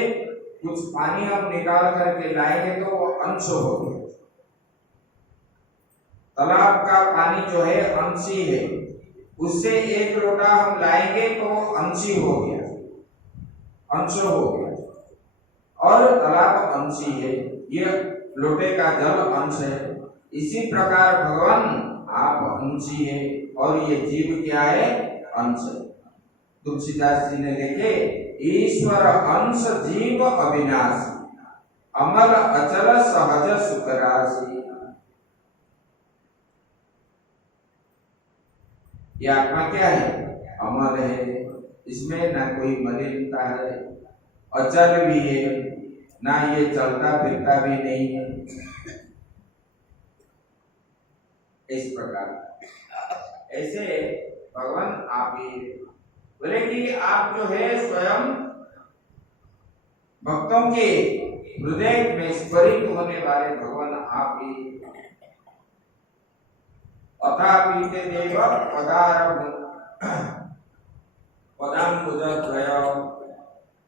कुछ पानी हम निकाल करके लाएंगे तो वो अंश हो गया। तालाब का पानी जो है अंशी है, उससे एक लोटा हम लाएंगे तो अंशी हो गया, अंश हो गया। और तालाब अंशी है, ये लोटे का जल अंश है। इसी प्रकार भगवान आप अंशी है और ये जीव क्या है, अंश है। तुलसीदास जी ने लिखे, ईश्वर अंश जीव अविनाशी, अमल अचल सहज सुख राशि। ये आत्मा क्या है, अमल है, इसमें ना कोई मलिनता है, अचल भी है, ना ये चलता फिरता भी नहीं है। इस प्रकार ऐसे भगवान आप ही बोले कि आप जो है स्वयं भक्तों के हृदय में स्फुरित होने वाले भगवान आप ही। अथापि देव पदाम्बुजद्वय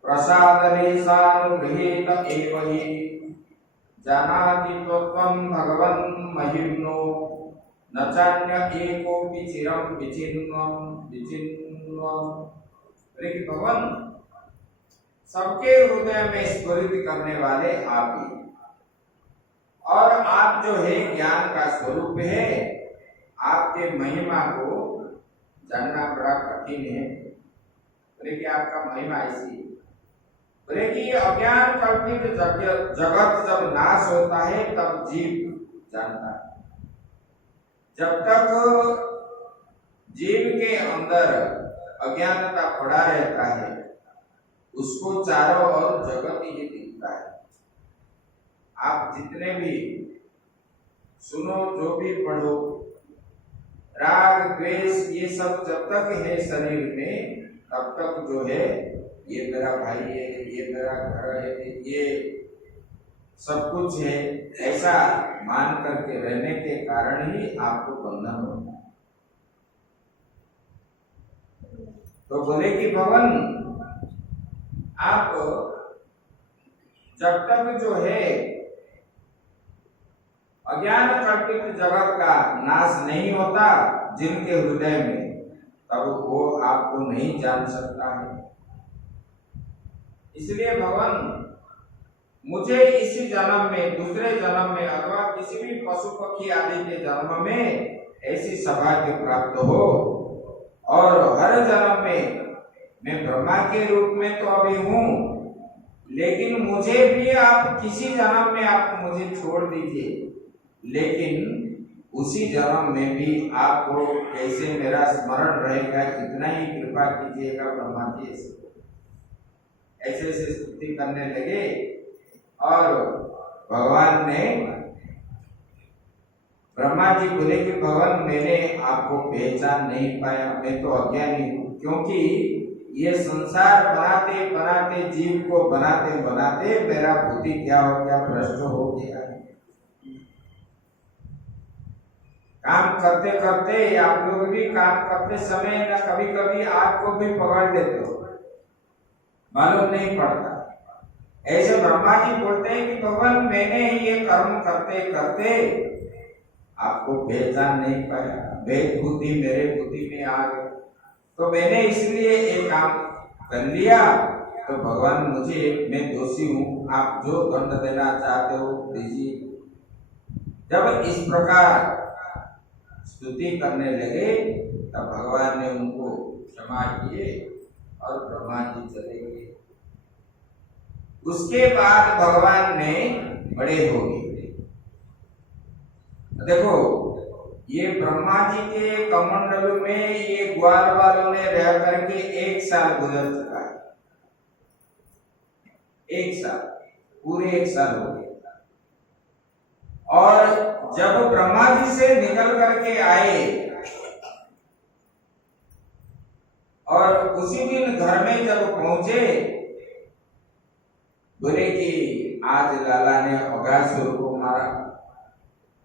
प्रसादलेशानुगृहीत एव हि जानाति त्वं भगवन् महिम्नो न चान्य एकोऽपि चिरं विचिन्वम्। भगवान सबके हृदय में स्फुरित करने वाले आप ही, और आप जो है ज्ञान का स्वरूप है। आपके महिमा को जानना बड़ा कठिन है। बोले कि आपका महिमा ऐसी, बोले कि अज्ञान कल्पित जगत जब नाश होता है तब जीव जानता है। जब तक जीव के अंदर अज्ञानता पड़ा रहता है उसको चारों ओर जगत ही दिखता है। आप जितने भी सुनो, जो भी पढ़ो, राग द्वेष ये सब जब तक है शरीर में तब तक जो है ये मेरा भाई है, ये मेरा घर है, ये सब कुछ है, ऐसा मान करके रहने के कारण ही आपको बंधन होता है। तो बोले कि भगवान आप जब तक जो है अज्ञान कल्पित जगत का नाश नहीं होता जिनके हृदय में, तब वो आपको नहीं जान सकता है। इसलिए भगवान मुझे इसी जन्म में, दूसरे जन्म में अथवा किसी भी पशु पक्षी आदि के जन्म में ऐसी सौभाग्य प्राप्त हो, और हर जन्म में मैं ब्रह्मा के रूप में तो अभी हूँ, लेकिन मुझे भी आप किसी जन्म में आप मुझे छोड़ दीजिए, लेकिन उसी जन्म में भी आपको कैसे मेरा स्मरण रहेगा, इतना ही कृपा कीजिएगा ब्रह्मा जी। ऐसे ऐसे स्तुति करने लगे, और भगवान ने, ब्रह्मा जी बोले कि भगवान मैंने आपको पहचान नहीं पाया, मैं तो अज्ञानी हूँ, क्योंकि ये संसार बनाते बनाते, जीव को बनाते बनाते मेरा बुद्धि क्या हो गया, भ्रष्ट हो गया। काम करते करते आप लोग भी काम करते समय ना कभी कभी आपको भी पकड़ लेते हो, मालूम नहीं पड़ता। ऐसे ब्रह्मा जी बोलते हैं कि भगवान मैंने ये कर्म करते करते आपको पहचान नहीं पाया, भेद बुद्धि मेरे बुद्धि में आ गई, तो मैंने इसलिए एक काम कर लिया, तो भगवान मुझे, मैं दोषी हूँ, आप जो दंड देना चाहते हो दीजिए। जब इस प्रकार स्तुति करने लगे तब भगवान ने उनको क्षमा किए और ब्रह्मा जी चले गए। उसके बाद भगवान ने बड़े हो गए। देखो ये ब्रह्मा जी के कमंडल में ये ग्वाल वालों ने रह करके 1 साल गुजर चुका है, 1 साल, पूरे 1 साल हो गए। और जब ब्रह्मा जी से निकल करके आए और उसी दिन घर में जब पहुंचे, बोले कि आज लाला ने अगासुर को मारा।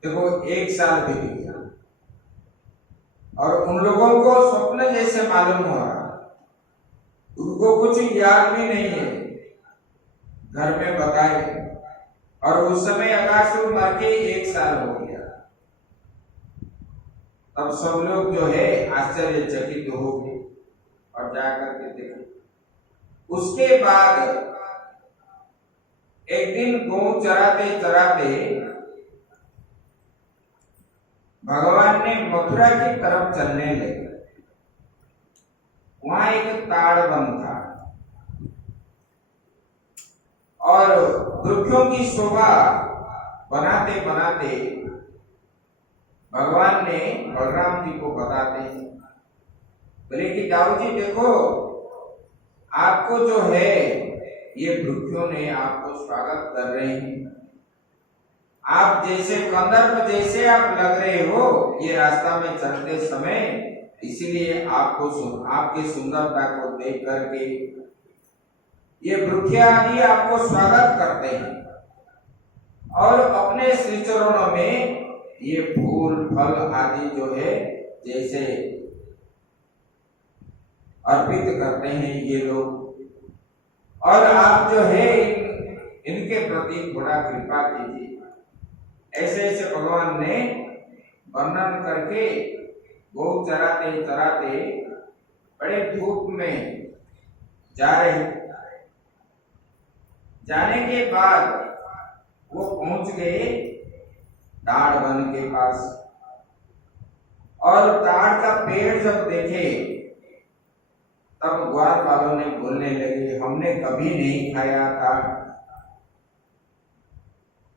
देखो 1 साल बीत गया और उन लोगों को स्वप्न जैसे मालूम हो रहा, उनको कुछ याद भी नहीं है, घर में बताए, और उस समय अगासुर मर के 1 साल हो गया। तब सब लोग जो है आश्चर्यचकित हो गए और जाकर के देखे। उसके बाद एक दिन गौ चराते चराते भगवान ने मथुरा की तरफ चलने लगे। वहां एक ताड़ वन था और वृक्षों की शोभा बनाते बनाते भगवान ने बलराम जी को बताते हैं, बोले कि दाऊ जी देखो, आपको जो है ये वृक्षों ने आपको स्वागत कर रहे हैं, आप जैसे कंदर्प जैसे आप लग रहे हो ये रास्ता में चलते समय, इसीलिए आपको आपकी सुंदरता को देख करके ये वृक्ष आदि आपको स्वागत करते हैं और अपने श्री चरणों में ये फूल फल आदि जो है जैसे अर्पित करते हैं ये लोग, और आप जो है इनके प्रति बड़ा कृपा कीजिए। ऐसे ऐसे भगवान ने वर्णन करके गौ चराते चराते बड़े धूप में जा रहे। जाने के बाद वो पहुंच गए ताड़ वन के पास, और ताड़ का पेड़ जब देखे तब ग्वाल वालों ने बोलने लगे, हमने कभी नहीं खाया ताड़,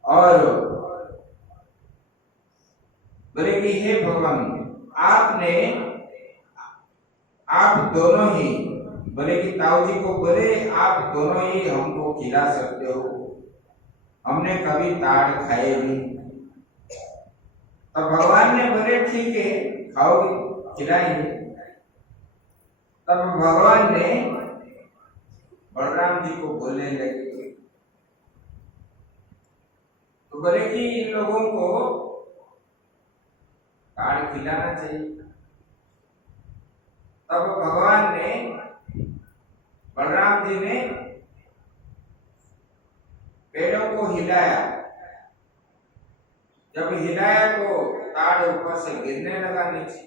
और बोले कि हे भगवान आपने, आप दोनों ही, बोले कि ताऊ जी को बोले आप दोनों ही हमको खिला सकते हो, हमने कभी ताड़ खाए नहीं। तब भगवान ने बोले ठीक है खाओगे, खिलाएंगे। तब भगवान ने बलराम जी को बोलने लगे, तो बोले कि इन लोगों को ताड़ खिलाना चाहिए। तब भगवान ने, बलराम जी ने पेड़ों को हिलाया, जब हिलाया तो ताड़ ऊपर से गिरने लगा नीचे,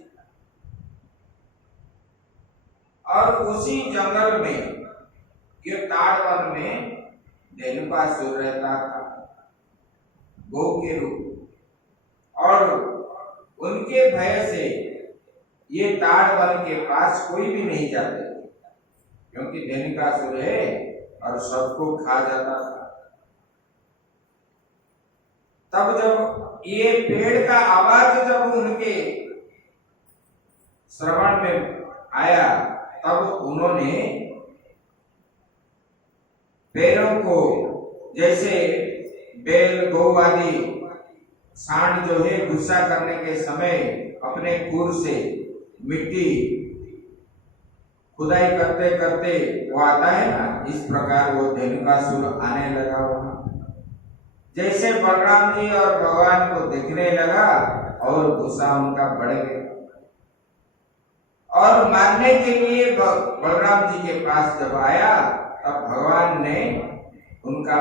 और उसी जंगल में ये ताड़वन में धेनुकासुर रहता था गौ के रूप, और उनके भय से ये ताड़वन के पास कोई भी नहीं जाते, क्योंकि धेनुकासुर है और सबको खा जाता था। तब जब ये पेड़ का आवाज जब उनके श्रवण में आया, तब उन्होंने पैरों को, जैसे बैल गौ आदि सांड जो है गुस्सा करने के समय अपने खुर से मिट्टी खुदाई करते करते वो आता है ना, इस प्रकार वो धेनुकासुर आने लगा वहां। जैसे बलराम जी और भगवान को देखने लगा और गुस्सा उनका बढ़ गया, और मारने के लिए बलराम जी के पास जब आया, तब भगवान ने उनका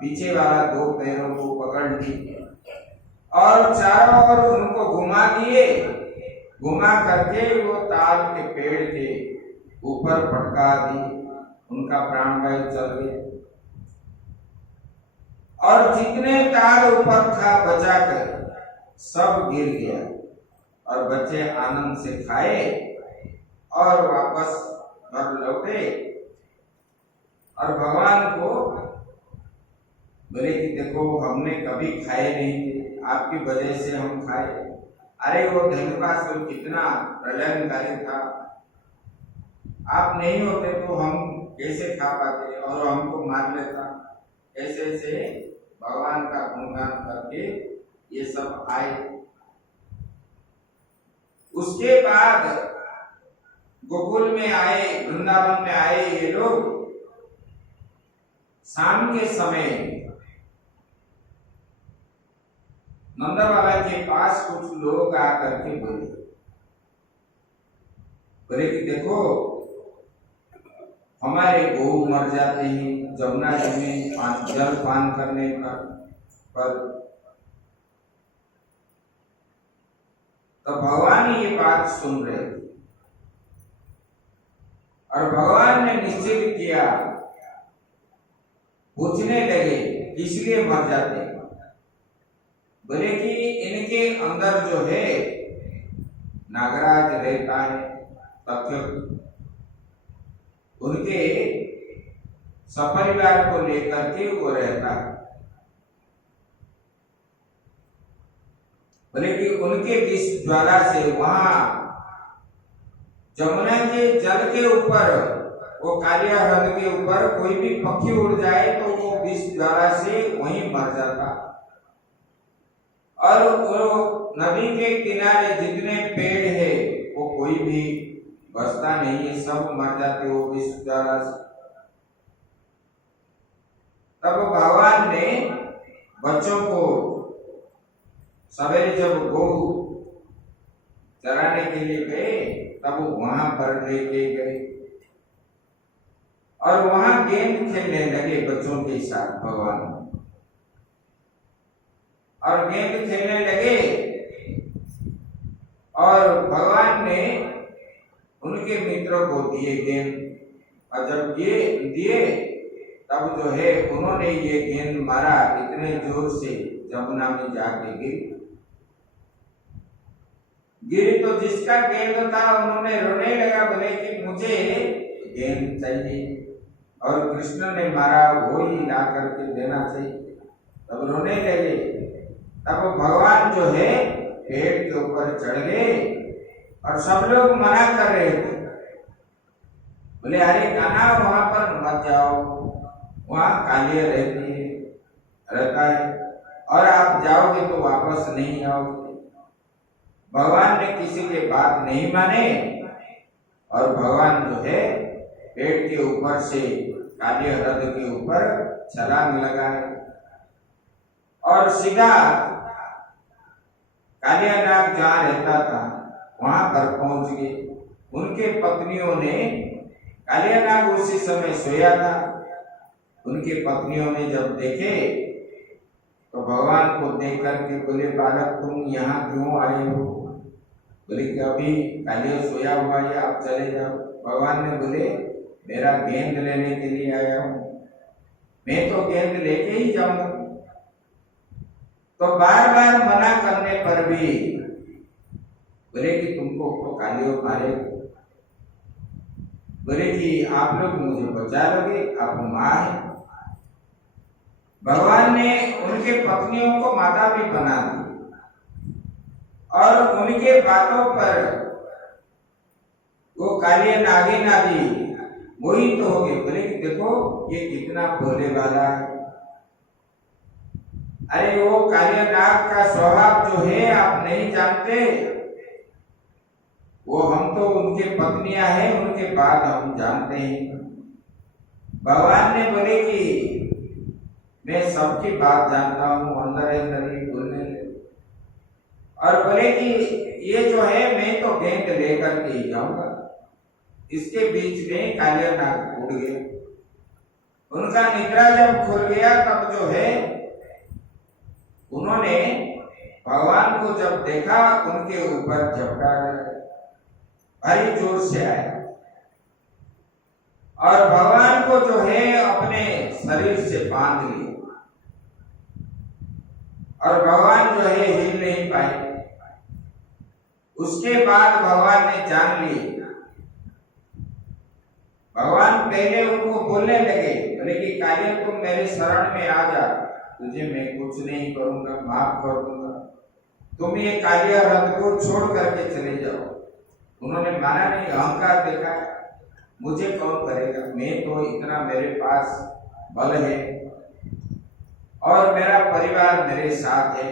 पीछे वाला दो पैरों को पकड़ लिया और चारों ओर उनको घुमा दिए। घुमा करके वो ताल के पेड़ के ऊपर पटका दी, उनका प्राणवायु चल गया, और जितने ताल ऊपर था बचाकर सब गिर गया, और बच्चे आनंद से खाए और वापस घर लौटे। और भगवान को बोले कि देखो हमने कभी खाए नहीं थे, आपकी वजह से हम खाए। अरे वो धेनुकासुर कितना प्रलयनकारी था, आप नहीं होते तो हम कैसे खा पाते और हमको मार लेता। ऐसे ऐसे भगवान का गुणगान करके ये सब आए। उसके बाद गोकुल में आए, वृंदावन में आए ये लोग। शाम के समय नंदबाबा के पास कुछ लोग आकर के बोले कि देखो हमारे गौ मर जाते हैं जमुना जी में जल पान करने पर। तो भगवान ये बात सुन रहे थे और भगवान ने निश्चित किया, पूछने लगे इसलिए मर जाते। बोले कि इनके अंदर जो है नागराज रहता है, तक्षक, उनके सपरिवार को लेकर के वो रहता है। बोले कि उनके विष ज्वाला से वहां जमुना के जल के ऊपर, वो कालिया हृद के ऊपर कोई भी पक्षी उड़ जाए तो वो विष ज्वाला से वहीं मर जाता। और वो नदी के किनारे जितने पेड़ है वो कोई भी बचता नहीं है, सब मर जाते वो विष ज्वाला से। तब भगवान ने बच्चों को सवेरे जब गौ चराने के लिए गए, तब वहां पर लेके गए और वहां गेंद खेलने लगे बच्चों के साथ भगवान, और गेंद खेलने लगे। और भगवान ने उनके मित्रों को दिए गेंद, और जब ये दिए तब जो है उन्होंने ये गेंद मारा इतने जोर से जमुना में जाके गिरी। तो जिसका गेंद था उन्होंने रोने लगा, बोले कि मुझे गेंद चाहिए, और कृष्ण ने मारा वो ही ला करके देना चाहिए। तब रोने लगे। तब भगवान जो है पेड़ के ऊपर चढ़ गए और सब लोग मना कर रहे थे। बोले अरे कान्हा वहां पर मत जाओ, वहां कालिया रहता है और आप जाओगे तो वापस नहीं आओगे। भगवान ने किसी के बात नहीं माने और भगवान जो है पेड़ के ऊपर से कालिया हृद के ऊपर छलांग लगाए और सीधा कालियानाग जहाँ रहता था वहां पर पहुंच गए। उनके पत्नियों ने, कालियानाग उसी समय सोया था, उनकी पत्नियों ने जब देखे तो भगवान को देख करके बोले बालक तुम यहाँ क्यों आए हो? बोले कि अभी कालिया सोया हुआ है, आप चले जाओ। भगवान ने बोले मेरा गेंद लेने के लिए आया हूं, मैं तो गेंद लेके ही जाऊंगा। तो बार बार मना करने पर भी बोले कि तुमको तो कालियो मारे, बोले कि आप लोग मुझे बचा लोगे, आप माँ है। भगवान ने उनके पत्नियों को माता भी बना दी और उनके बातों पर वो कालिया नागिन आदि मोहित तो हो गए। बोले कि देखो ये कितना भोले वाला है। अरे वो कालिया नाग का स्वभाव जो है आप नहीं जानते, वो हम तो उनके पत्नियां हैं, उनके बाद हम जानते हैं। भगवान ने बोले कि मैं सबकी बात जानता हूं, अंदर अंदर ही बोलने लगे और बोले कि ये जो है मैं तो गेंद लेकर के ही जाऊंगा। इसके बीच में कालिया नाग उड़ गया। उनका निद्रा जब खुल गया तब जो है उन्होंने भगवान को जब देखा, उनके ऊपर झपटा भारी जोर से आया और भगवान को जो है अपने शरीर से बांध लिया और भगवान जो है हिल नहीं पाए। उसके बाद भगवान ने जान ली। भगवान पहले उनको बोलने लगे, बोले कि कालिया तुम मेरे शरण में आ जा, तुझे मैं कुछ नहीं करूंगा, माफ कर दूंगा, तुम ये कालिया रथ को छोड़ करके चले जाओ। उन्होंने माना नहीं, अहंकार देखा, मुझे कौन करेगा, मैं तो इतना मेरे पास बल है और मेरा परिवार मेरे साथ है,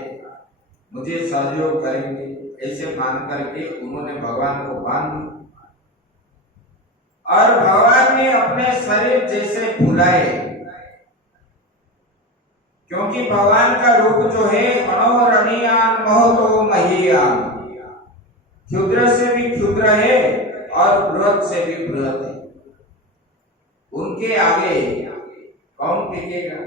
मुझे सहयोग करेंगे। ऐसे मान करके उन्होंने भगवान को बांध दिया और भगवान ने अपने शरीर जैसे फुलाए, क्योंकि भगवान का रूप जो है अणोरणीयान महतो महीयान, क्षुद्र से भी क्षुद्र है और बृहद से भी बृहद है। उनके आगे कौन टिकेगा?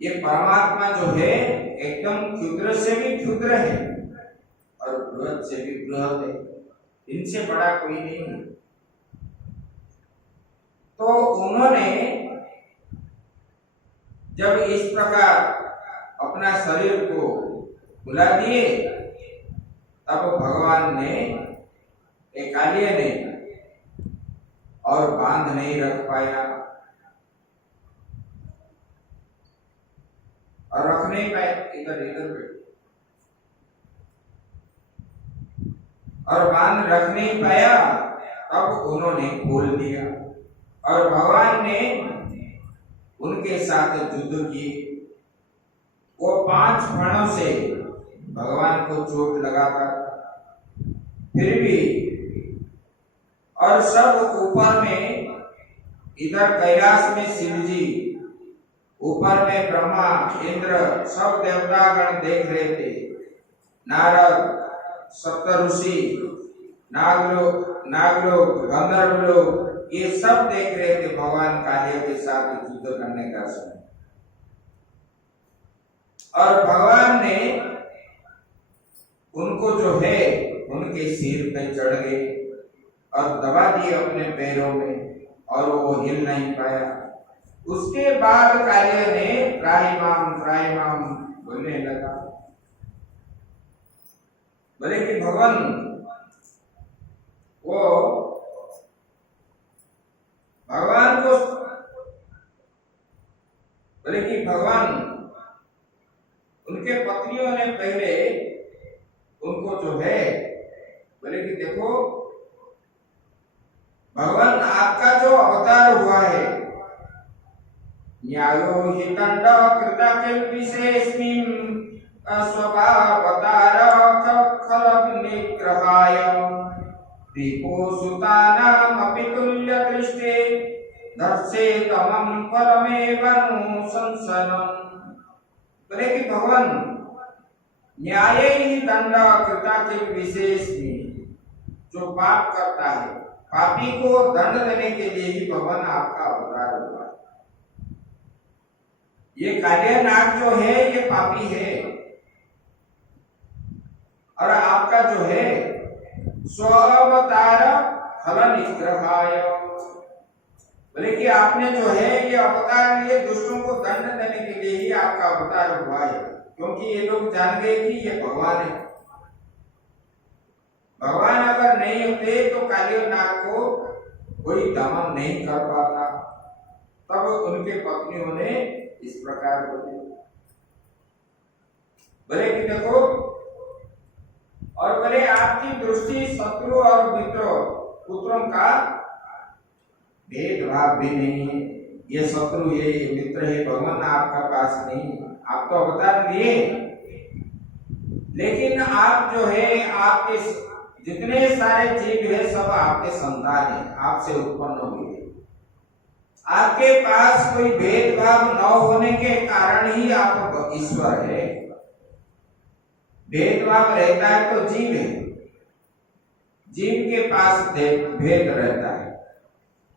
ये परमात्मा जो है एकदम क्षुद्र से भी क्षुद्र है और बृहद से भी बृहद है, इनसे बड़ा कोई नहीं है। तो उन्होंने जब इस प्रकार अपना शरीर को बुला दिए, तब भगवान ने कालिया ने और बांध नहीं रख पाया और रख नहीं पाए, इधर इधर और बांध रख नहीं पाया। तब उन्होंने खोल दिया और भगवान ने उनके साथ युद्ध की। वो 5 फणों से भगवान को चोट लगाता, फिर भी और सब ऊपर में, इधर कैलाश में शिव जी, ऊपर में ब्रह्मा इंद्र सब देवतागण देख रहे थे। नारद, सप्त ऋषि, नागलोक, गंधर्व लोग, ये सब देख रहे थे भगवान कालिया के साथ युद्ध करने का समय। और भगवान ने उनको जो है उनके सिर पे चढ़ गए और दबा दिए अपने पैरों में और वो हिल नहीं पाया। उसके बाद कालिया ने त्राहिमाम बोलने लगा, बोले कि भगवान वो भगवान को, बोले कि भगवान, उनके पत्नियों ने पहले उनको जो है बोले कि देखो भगवान आपका जो अवतार हुआ है, न्यायो हि दंड कृता किल विशेषमिं स्वभावतार खल निग्रहाय दीपो सुतानाम अपि तुल्य दृष्टे दर्शे तमं परमेवनु संसनम्। बोले कि भगवान न्याय ही दंड कृता किल विशेषमिं, जो पाप करता है, पापी को दंड देने के लिए ही भगवान आपका अवतार हुआ। ये कालिया नाग जो है ये पापी है और आपका जो है स्व अवतार फल निग्रहाय। बोले कि आपने जो है ये अवतार लिए दुष्टों को दंड देने के लिए ही आपका अवतार हुआ है, क्योंकि ये लोग जान गए कि ये भगवान है। भगवान अगर नहीं होते तो काली नाग को कोई दमन नहीं कर पाता। तब उनके पत्नियों ने इस प्रकार बोले। बोले कि देखो, और बोले आपकी दृष्टि शत्रु और मित्र पुत्रों का भेदभाव भी नहीं है। ये शत्रु है, ये मित्र है, भगवान आपका पास नहीं। आप तो अवतार लिए, लेकिन आप जो है आपके जितने सारे जीव है सब आपके संतान है, आपसे उत्पन्न हुए। आपके पास कोई भेदभाव न होने के कारण ही आप ईश्वर है। भेदभाव रहता है तो जीव है, जीव के पास भेद रहता है,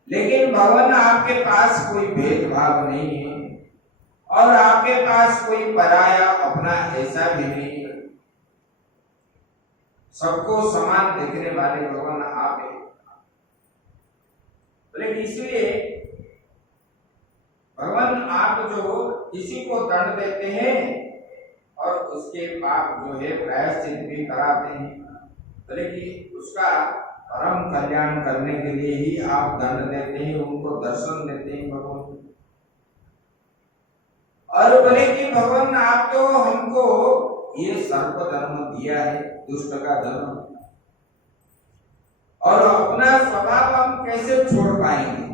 लेकिन भगवान आपके पास कोई भेदभाव नहीं है और आपके पास कोई पराया अपना ऐसा भी नहीं है। सबको समान देखने वाले भगवान आप है। लेकिन इसलिए भगवान आप जो किसी को दंड देते हैं और उसके पाप जो है प्रायश्चित भी कराते हैं, बोले कि उसका परम कल्याण करने के लिए ही आप दंड देते हैं, उनको दर्शन देते हैं भगवान। और बोले कि भगवान आप तो हमको ये सर्प जन्म दिया है, दुष्ट का जन्म, और अपना स्वभाव हम कैसे छोड़ पाएंगे।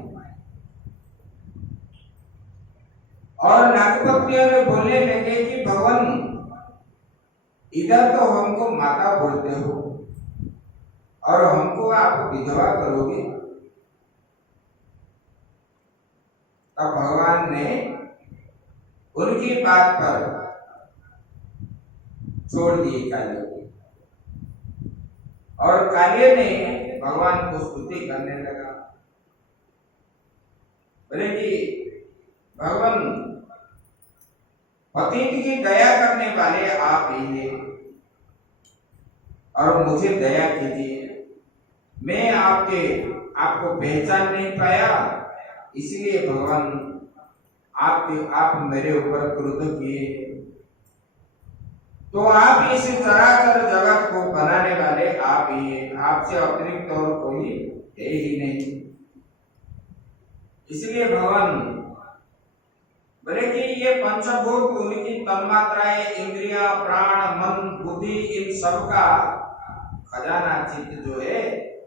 और नागपत्नियों ने बोलने लगे कि भगवान इधर तो हमको माता बोलते हो और हमको आप विधवा करोगे। तब भगवान ने उनकी बात पर छोड़ दिए कालिया को, और कालिया ने भगवान को स्तुति करने लगा। बोले कि भगवान पतित की दया करने वाले आप ही हैं और मुझे दया कीजिए। मैं आपको पहचान नहीं पाया, इसलिए भगवान आप मेरे ऊपर क्रोध किए। तो आप इस चराचर जगत को बनाने वाले आप ही हैं, आपसे अतिरिक्त और कोई है ही नहीं। इसलिए भगवान बोले कि ये पंचभूत, उनकी तन्मात्राएं, इंद्रियां, प्राण, मन, बुद्धि, इन सब का खजाना चित्त जो है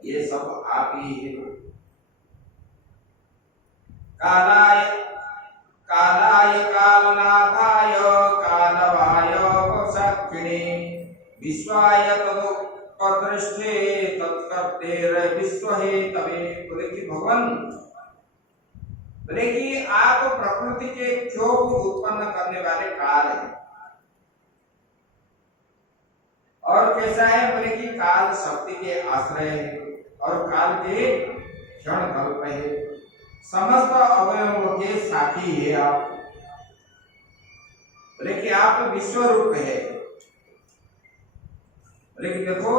ये सब आप ही है। कालाय कालाय कालनाथाय कालवाय साक्षिणे विश्वाय तदुपदृष्टे तत्कर्तेर विश्वहे तवे। बोले कि भगवान, बोले कि आप प्रकृति के क्षोभ उत्पन्न करने वाले काल है। और कैसा है? बोले कि काल शक्ति के आश्रय है और काल के क्षण कल्प है, समस्त अवयवों के साथी है आप। बोले कि आप विश्व रूप है। बोले कि देखो,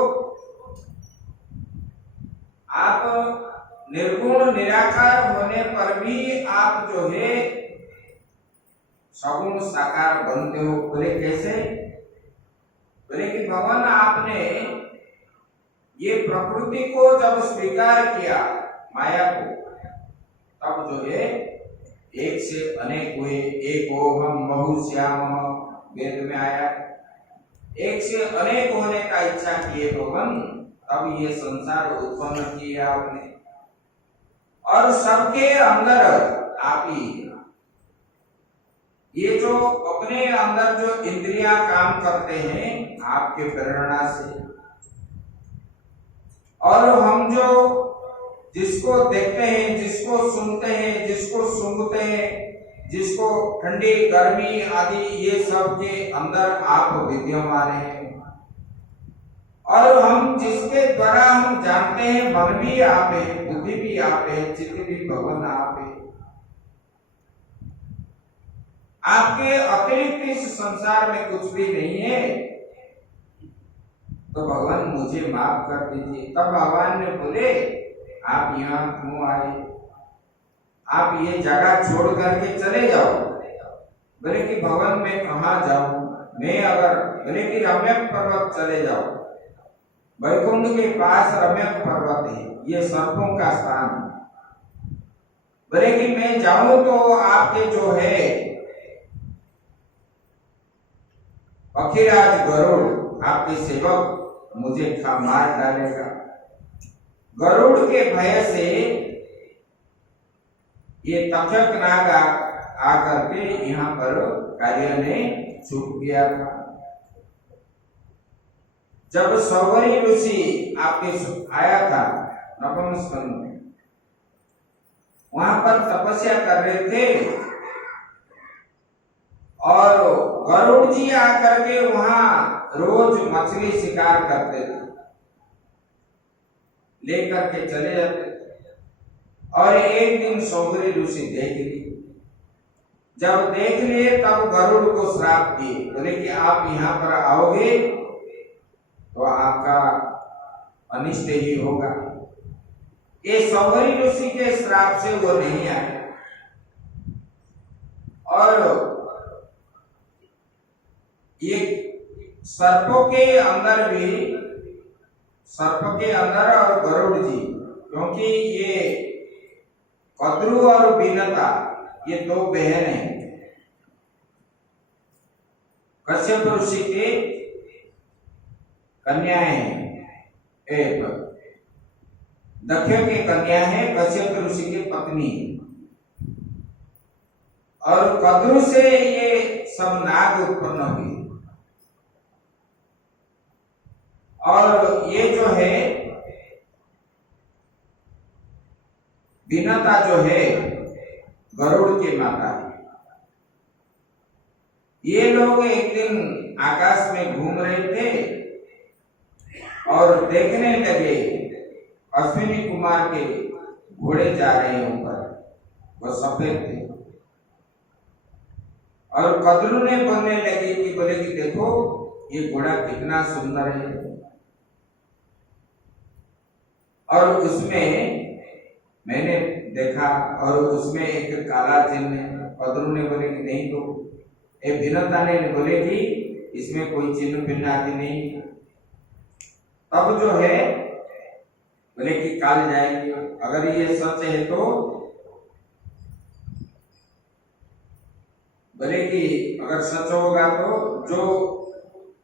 आप निर्गुण निराकार होने पर भी आप जो है सगुण साकार बनते हो। बोले कैसे? बोले कि भगवान आपने ये प्रकृति को जब स्वीकार किया, माया को, तब जो है एक से अनेक हुए। एक ओम बहुश्याम वेद में आया, एक से अनेक होने का इच्छा किए भगवान, तब ये संसार उत्पन्न किया आपने। और सबके अंदर आप ही, ये जो अपने अंदर जो इंद्रियां काम करते हैं आपके प्रेरणा से, और हम जो जिसको देखते हैं, जिसको सुनते हैं, जिसको सूंघते हैं, जिसको ठंडी गर्मी आदि, ये सब के अंदर आप विद्यमान हैं। और हम जिसके द्वारा हम जानते हैं, मन भी आप है, बुद्धि भी आप है, चित्त भी भगवान आप है। आपके अतिरिक्त इस संसार में कुछ भी नहीं है, तो भगवान मुझे माफ कर दीजिए। तब भगवान ने बोले, आप यहाँ क्यों आए, आप ये जगह छोड़ करके चले जाओ। बोले कि भवन में कहाँ जाऊं, मैं अगर, बोले कि रम्यक पर्वत चले जाओ, वैकुंठ के पास रम्यक पर्वत है, ये सर्पों का स्थान है। बोले कि मैं जाऊं तो आपके जो है पक्षीराज गरुड़, आपके सेवक मुझे मार डालेगा। गरुड़ के भय से ये तक्षक नाग आकर के यहाँ पर कार्य ने छुप गया था। जब सौवरी ऋषि आपके आया था नवम स्कंद में, वहां पर तपस्या कर रहे थे और गरुड़ जी आकर के वहां रोज मछली शिकार करते थे, लेकर के चले जाते थे। और एक दिन सौवरी ऋषि देख लिए, जब देख लिए तब गरुड़ को श्राप दिए, बोले कि आप यहाँ पर आओगे तो आपका अनिष्ट ही होगा। ये सौवरी ऋषि के श्राप से वो नहीं आए। और ये सर्पों के अंदर भी, सर्प के अंदर और गरुड़ जी, क्योंकि ये कद्रु और बीनता ये दो बहन हैं, कश्यप ऋषि के कन्याएं हैं। एक दक्ष के कन्या है, कश्यप ऋषि की पत्नी। और कद्रु से ये सब नाग उत्पन्न हुई। और ये जो है बीनता जो है गरुड़ की माता है। ये लोग एक दिन आकाश में घूम रहे थे और देखने लगे अश्विनी कुमार के घोड़े जा रहे हैं ऊपर, वो सफेद थे। और कद्रु ने बोलने लगी कि, बोले कि देखो ये घोड़ा कितना सुंदर है। और उसमें मैंने देखा और उसमें एक काला चिन्ह है। कद्रु ने बोले कि नहीं, तो ये बीनता ने बोले कि इसमें कोई चिन्ह भिन्न आदि नहीं। तब जो है बोले कि कल जाएंगे, अगर ये सच है तो बोले कि अगर सच होगा तो जो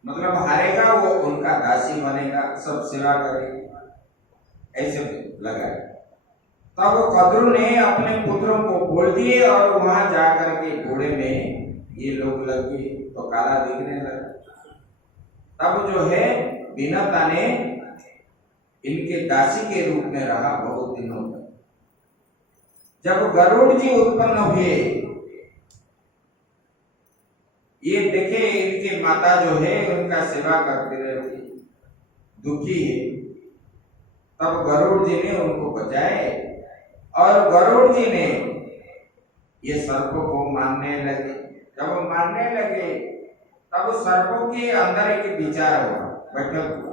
मतलब हारेगा वो उनका दासी बनेगा, सब सेवा करेगा, ऐसे लगा। तब कद्रु ने अपने पुत्रों को बोल दिए और वहां जाकर के घोड़े में ये लोग लग गए तो काला दिखने लगा। तब जो है बीनता ने इनके दासी के रूप में रहा बहुत दिनों तक। जब गरुड़ जी उत्पन्न हुए, ये देखे इनके माता जो है उनका सेवा करती रहती, दुखी है। तब गरुड़ जी ने उनको बचाए और गरुड़ जी ने ये सर्पों को मारने लगे। जब वो मारने लगे तब सर्पों के अंदर एक विचार हुआ, बैठक हुआ,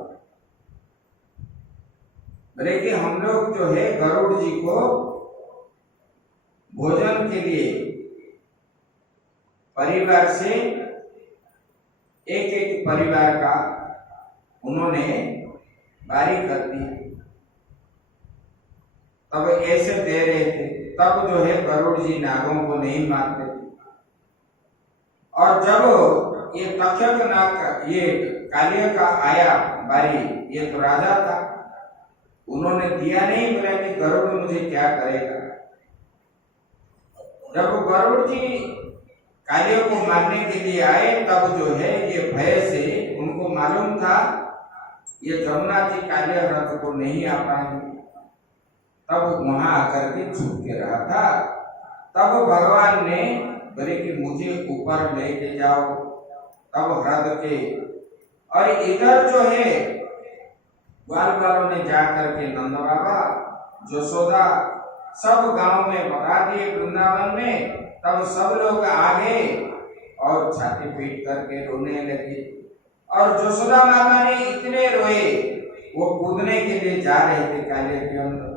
बोले कि हम लोग जो है गरुड़ जी को भोजन के लिए परिवार से एक एक परिवार का उन्होंने बारी कर दी। तब ऐसे दे रहे थे, तब जो है गरुड़ जी नागों को नहीं मारते। और जब ये तक्षक नाग ये कालिया का आया बारी, ये तो राजा था, उन्होंने दिया नहीं, बोला कि गरुड़ मुझे क्या करेगा। जब गरुड़ जी कालिया को मारने के लिए आए तब जो है ये भय से, उनको मालूम था ये जमुना जी कालिया रथ को नहीं आ पाएंगे, तब वहां आकर के छुप के रहा था। तब भगवान ने बोले कि मुझे ऊपर लेके जाओ, तब ह्रद के। और इधर जो है ग्वाल वालों ने जाकर के नंद बाबा, यशोदा सब गांव में बता दिए वृंदावन में। तब सब लोग आ गए और छाती पीट करके रोने लगे। और यशोदा माता ने इतने रोए, वो कूदने के लिए जा रहे थे काले के अंदर,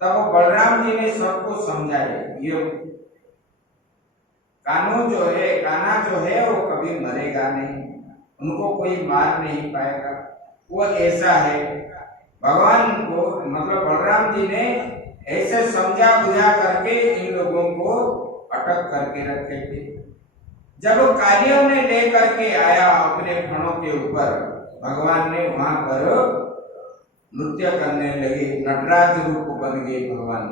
तब बलराम जी ने सबको समझाया, ये कान्हा जो है वो कभी मरेगा नहीं, उनको कोई मार नहीं पाएगा, वो ऐसा है। भगवान को मतलब बलराम जी ने ऐसे समझा बुझा करके इन लोगों को अटक करके रखे थे। जब कालियों ने लेकर के आया अपने फणों के ऊपर, भगवान ने वहां पर नृत्य करने लगे, नटराज रूप बन गए भगवान,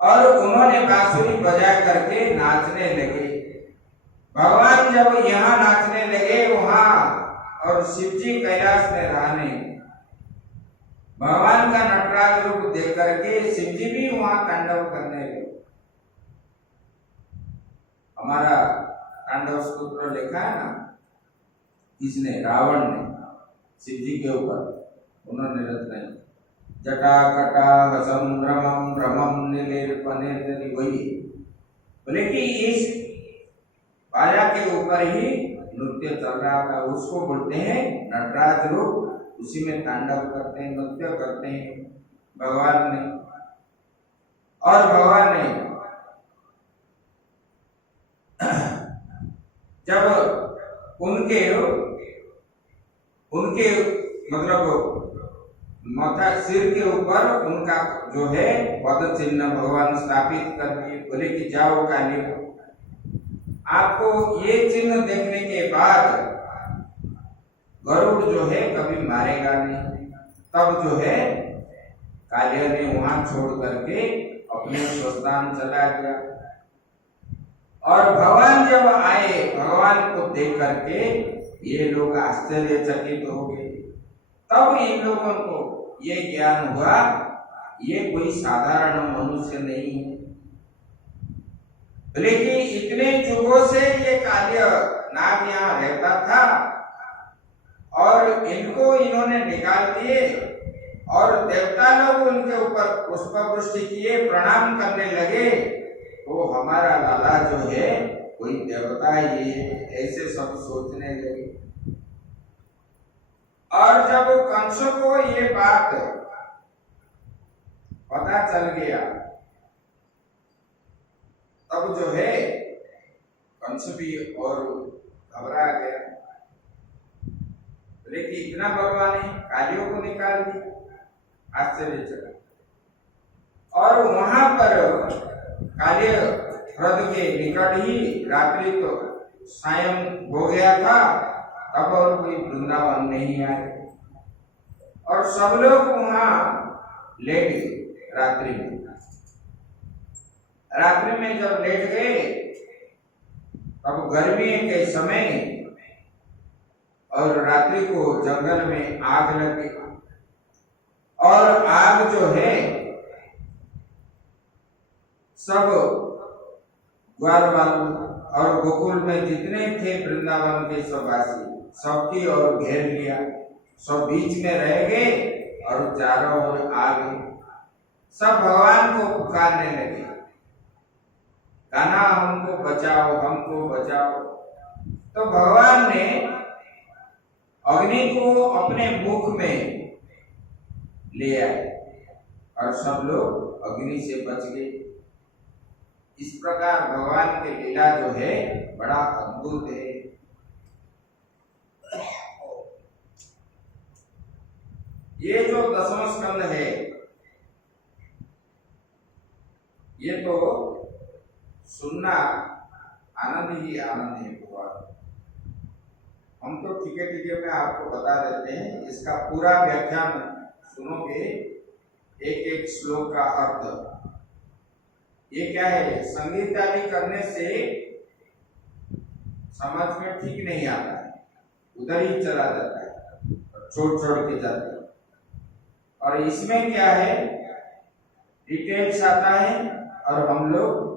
और उन्होंने बांसुरी बजा करके नाचने लगे। भगवान जब यहाँ नाचने लगे वहां, और शिव जी कैलाश में रहने, भगवान का नटराज रूप देख करके शिव जी भी वहां तांडव करने लगे। हमारा तांडव स्तोत्र लिखा है ना, किसने? रावण ने शिव जी के ऊपर, उन्होंने रचना, जटा कटा हसम भ्रमम भ्रमम निलिर्पणे, वही बोले कि इस बाजा के ऊपर ही नृत्य चल रहा था, उसको बोलते हैं नटराज रूप। उसी में तांडव करते हैं, नृत्य करते हैं भगवान ने। और भगवान ने जब उनके मतलब माथा सिर के ऊपर उनका जो है पद चिन्ह भगवान स्थापित कर दिए, बोले कि जाओ काली, आपको ये चिन्ह देखने के बाद गरुड़ जो है कभी मारेगा नहीं। तब जो है कालिया ने वहां छोड़ करके अपने स्वस्थान चला गया। और भगवान जब आए, भगवान को देख करके ये लोग आश्चर्यचकित हो गए। तब इन लोगों को ये ज्ञान हुआ ये कोई साधारण मनुष्य नहीं है, लेकिन इतने युगों से ये कालिया नाग यहाँ रहता था, और इनको इन्होंने निकाल दिए, और देवता लोग उनके ऊपर पुष्प वृष्टि किए, प्रणाम करने लगे। तो हमारा लाला जो है कोई देवता ही है, ऐसे सब सोचने लगे। और जब कंस को ये बात पता चल गया, तब जो है कंस भी और घबरा गया, लेकिन इतना बलवान है, कालियों को निकाल दिया, आश्चर्यचकित। और वहां पर कालिय ह्रद के निकट ही रात्रि तो सायं हो गया था, तब और कोई वृंदावन नहीं आए, और सब लोग वहां लेट गए रात्रि में। रात्रि में जब लेट गए, तब गर्मी के समय और रात्रि को जंगल में आग लग गई, और आग जो है सब ग्वाल वालों और गोकुल में जितने थे वृंदावन के सब वासी, सबकी ओर घेर लिया, सब बीच में रह गए और चारों ओर आ गए। सब भगवान को पुकारने लगे, कान्हा हमको बचाओ, हमको बचाओ। तो भगवान ने अग्नि को अपने मुख में ले आए, और सब लोग अग्नि से बच गए। इस प्रकार भगवान की लीला जो है बड़ा अद्भुत है। ये जो दसवां स्कंद है, ये तो सुनना आनंद ही आनंद है। भगवान हम तो ठीके ठीके में आपको बता देते हैं, इसका पूरा व्याख्यान सुनोगे, एक एक श्लोक का अर्थ। ये क्या है, संगीत आदि करने से समझ में ठीक नहीं आता है, उधर ही चला जाता है, छोड़ छोड़ के जाता है। और इसमें क्या है, डिटेल्स आता है, और हम लोग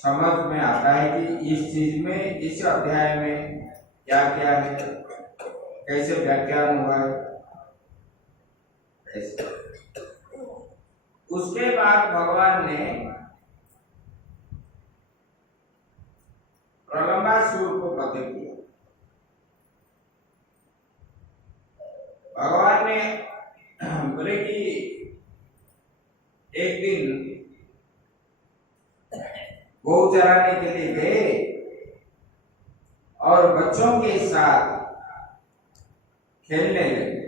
समझ में आता है कि इस चीज में, इस अध्याय में क्या क्या है, कैसे व्याख्यान हुआ है, ऐसे। उसके बाद भगवान ने प्रलंबासुर को वध किया। भगवान ने बोले कि एक दिन गौ चराने के लिए गए और बच्चों के साथ खेलने लगे।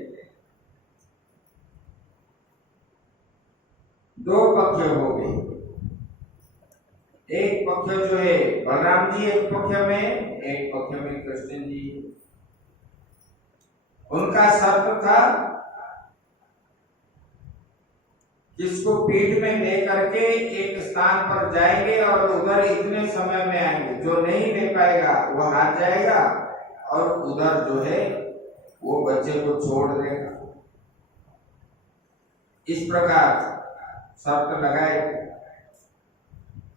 दो पक्ष हो गए, एक पक्ष जो है बलराम जी एक पक्ष में, एक पक्ष में कृष्ण जी। उनका शर्त था जिसको पीठ में लेकर के एक स्थान पर जाएंगे और उधर इतने समय में आएंगे, जो नहीं ले पाएगा वो हार जाएगा और उधर जो है वो बच्चे को छोड़ देगा। इस प्रकार शर्त लगाए,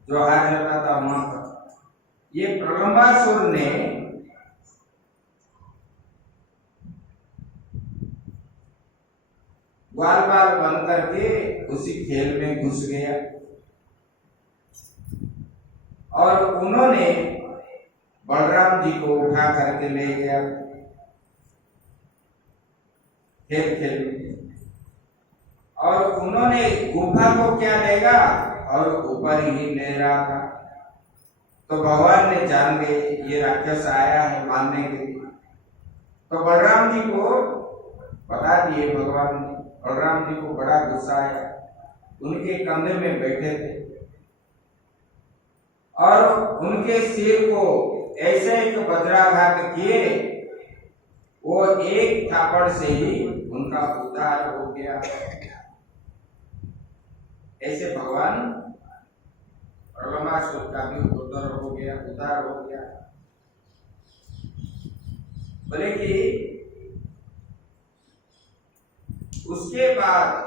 जो हार जाता था वहां पर। ये प्रलंबासुर ने बाल बाल बन करके उसी खेल में घुस गया और उन्होंने बलराम जी को उठा करके ले गया खेल खेल में। और उन्होंने गुफा को क्या लेगा और ऊपर ही ले रहा था। तो भगवान ने जान गए ये राक्षस आया है मारने के लिए, तो बलराम जी को बता दिए भगवान ने। बलराम जी को बड़ा गुस्सा आया, उनके कंधे में बैठे थे और उनके सिर को ऐसे एक वज्राघात किए, वो एक थापड़ से ही उनका उद्धार हो गया। ऐसे भगवान प्रलंबासुर का भी उद्धार हो गया। बोले कि उसके बाद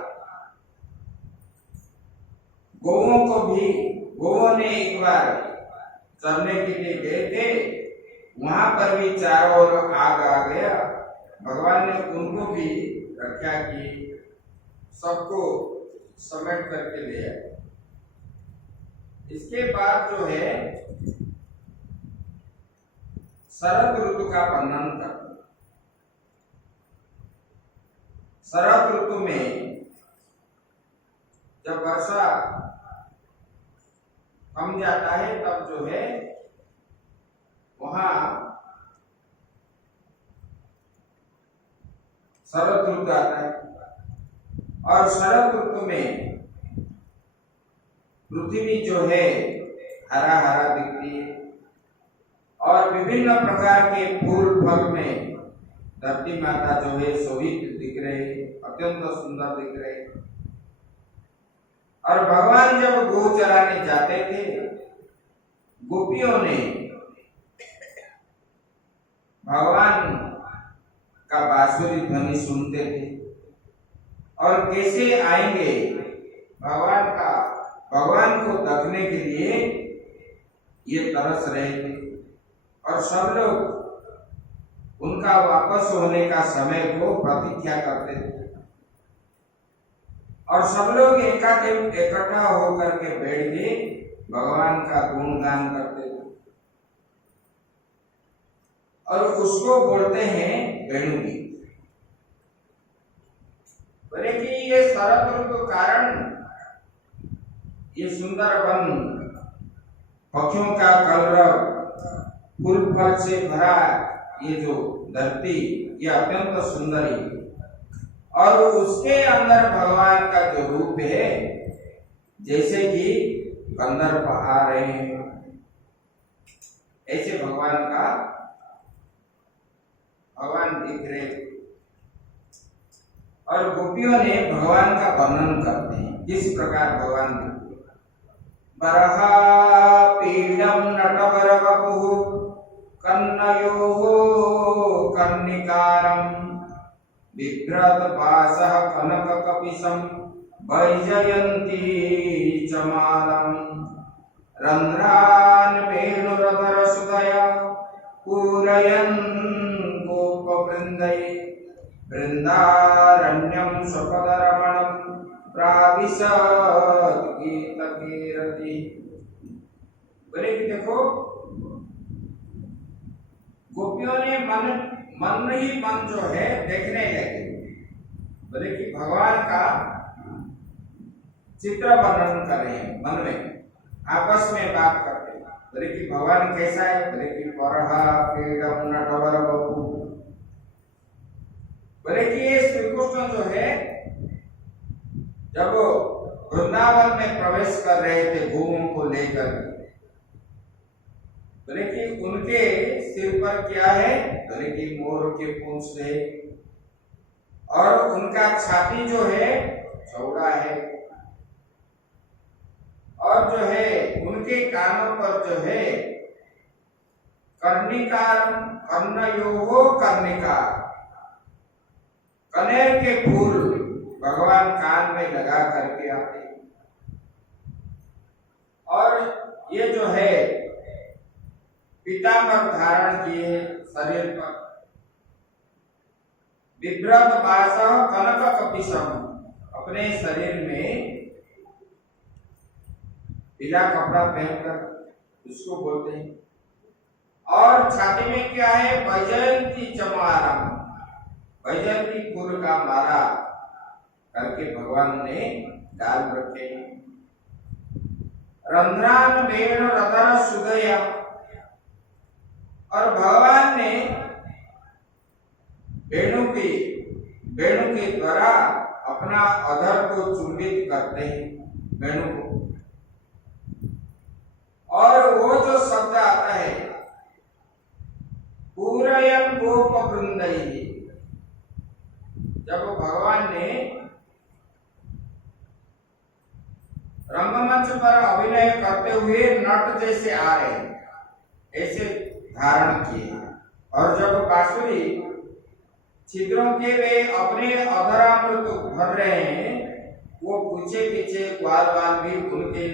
गौओं ने एक बार चरने के लिए गए थे, वहां पर भी चारों ओर आग आ गया। भगवान ने उनको भी रक्षा की, सबको समेट करके ले आए। इसके बाद जो है शरद ऋतु का वर्णन कर। शरद ऋतु में जब वर्षा कम जाता है तब जो है वहां शरद ऋतु आता है और शरद ऋतु में पृथ्वी जो है हरा हरा दिखती है और विभिन्न प्रकार के फूल फल में धरती माता जो है शोभित दिख रहे, अत्यंत सुंदर दिख रहे। और भगवान जब गौ चराने जाते थे, गोपियों ने भगवान का बांसुरी ध्वनि सुनते थे और कैसे आएंगे भगवान को देखने के लिए ये तरस रहे थे। और सब लोग उनका वापस होने का समय को प्रतीक्षा करते थे और सब लोग इकट्ठा होकर के बैठ के भगवान का गुणगान करते थे और उसको बोलते हैं वेणुगीत। बोले कि ये शरद ऋतु कारण ये सुंदर वन, पक्षियों का कलरव, फूल फल से भरा ये जो धरती, ये अत्यंत सुंदर है और उसके अंदर भगवान का जो रूप है जैसे कि गंधर्व आ रहे हैं, ऐसे भगवान दिख रहे। और गोपियों ने भगवान का वर्णन करते हैं किस प्रकार भगवान दिखते। बरहा पीडम नटवर वपुः कन्नयोः कर्णिकारं बिभ्रत पाशः कनककपिशं वैजयन्ती च मालम् रन्ध्रान् वेणुरधरसुधया पूरयन् गोपवृन्दै वृन्दारण्यं स्वपदरमणं प्राविशत् गीतकीरति। बोले कि देखो गोपियों ने मन ही मन जो है देखने लगे। बोले कि भगवान का चित्र वर्णन कर रहे हैं, मन में आपस में बात करते हैं। बोले कि भगवान कैसा है? बोले कि परहा पीडम नटवर बपू। बोले कि ये श्री कृष्ण जो है जब वृंदावन में प्रवेश कर रहे थे गोओं को लेकर, बोले कि उनके सिर पर क्या है? बोले कि मोर के पूंछ है और उनका छाती जो है चौड़ा है और जो है उनके कानों पर जो है कर्णिका, कर्णयोः कर्णिका, कनेर के फूल भगवान कान में लगा करके आते हैं। और ये जो है पीताम्बर धारण किए शरीर पर, विभ्रत बासः कनक कपिशम, अपने शरीर में पीला कपड़ा पहनकर उसको बोलते हैं। और छाती में क्या है? वैजयंती चमारम, वैजयंती फूल का माला करके भगवान ने डाल रखे हैं। रंध्रान वेणु रतर सुदया, और भगवान ने वेणु के द्वारा अपना अधर को चुंबित करते हैं, वेणु को। और वो जो शब्द आता है पूरयन गोप वृंदई, जब भगवान ने रंगमंच पर अभिनय करते हुए नट जैसे आ रहे ऐसे धारण किए, और जब बांसुरी छिद्रों के वे अपने अधरामृत भर रहे हैं, वो पीछे पीछे ग्वाल बाल भी उनके,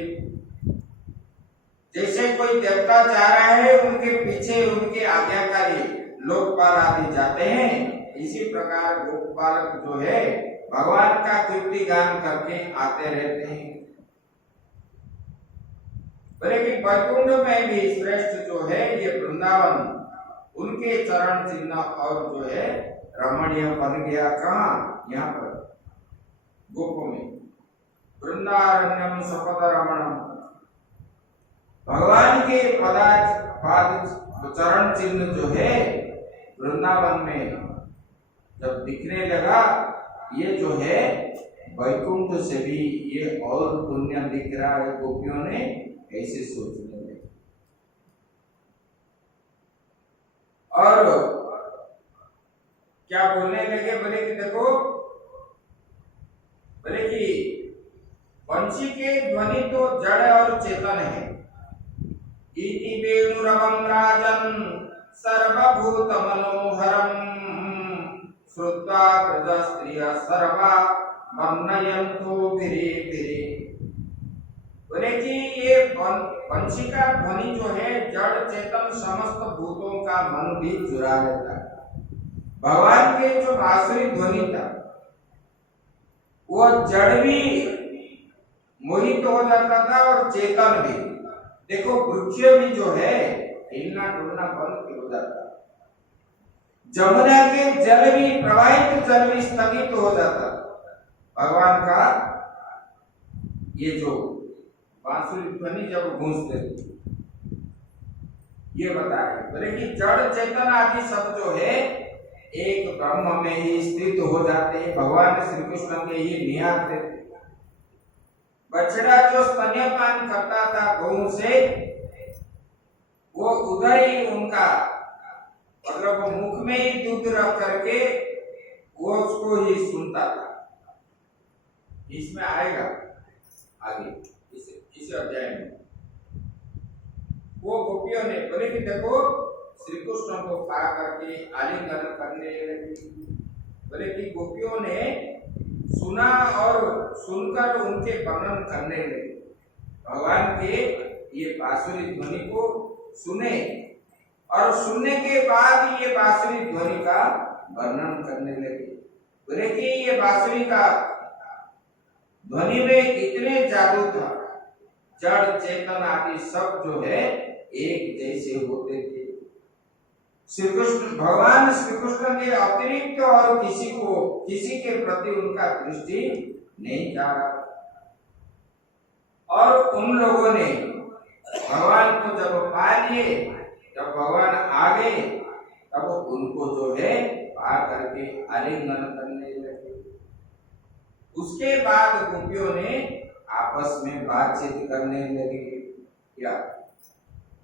जैसे कोई देवता चाह रहा है उनके पीछे उनके आज्ञाकारी लोकपाल आदि जाते हैं, इसी प्रकार गोपाल जो है भगवान का कीर्ति गान करके आते रहते हैं। बोले कि वैकुंठ में भी श्रेष्ठ जो है ये वृंदावन, उनके चरण चिन्ह और जो है रमणीय बन गया। कहाँ? यहाँ पर गोपों में। वृंदारण्यम सपद रमणम, भगवान के पाद चरण चिन्ह जो है वृंदावन में जब दिखने लगा, ये जो है वैकुंठ से भी ये और पुण्य दिख रहा है। गोपियों ने ऐसे सोचने लगे। और क्या बोलने लगे? बोले कि देखो, बोले कि वंशी के ध्वनि तो जड़ और चेतन है। इति वेणुरवं राजन् सर्वभूत मनोहरम् श्रुत्वा प्रजा स्त्रियः सर्वा वर्णयन्तो भिरे भिरे। बोले कि ये वंशी का ध्वनि जो है जड़ चेतन समस्त भूतों का मन भी चुरा लेता है। भगवान के जो बांसुरी ध्वनि था वो जड़ भी मोहित हो जाता था और चेतन भी। देखो वृक्ष भी जो है हिलना डुलना बंद हो जाता, जमुना के जल भी, प्रवाहित जल भी स्थगित हो जाता। भगवान का ये जो बांसुरी ध्वनि जब गूंजते ये बताए। बोले कि जड़ चेतन आदि सब जो है एक ब्रह्म में ही स्थित हो जाते हैं। भगवान श्री कृष्ण के ही नियत थे। बछड़ा जो स्तन्यपान करता था गौ से, वो उधर ही उनका मतलब वो मुख में ही दूध रख करके वो उसको ही सुनता था। इसमें आएगा आगे इस अध्याय में। वो गोपियों ने बोले कि देखो श्री कृष्ण को पा करके आलिंगन करने लगी। बोले कि गोपियों ने सुना और सुनकर उनके वर्णन करने लगे। भगवान के ये बांसुरी ध्वनि को सुने और सुनने के बाद ये बांसुरी ध्वनि का वर्णन करने लगे। बोले कि ये बांसुरी का ध्वनि में इतने जादू था, जड़ चेतन आदि सब जो है एक जैसे होते थे। श्री कृष्ण, भगवान श्री कृष्ण के अतिरिक्त और किसी के प्रति उनका दृष्टि नहीं जा रहा। और उन लोगों ने भगवान को जब पा लिए, जब भगवान आ गए, तब उनको जो है पा करके आलिंगन करने लगे। उसके बाद गोपियों ने आपस में बातचीत करने लगे। क्या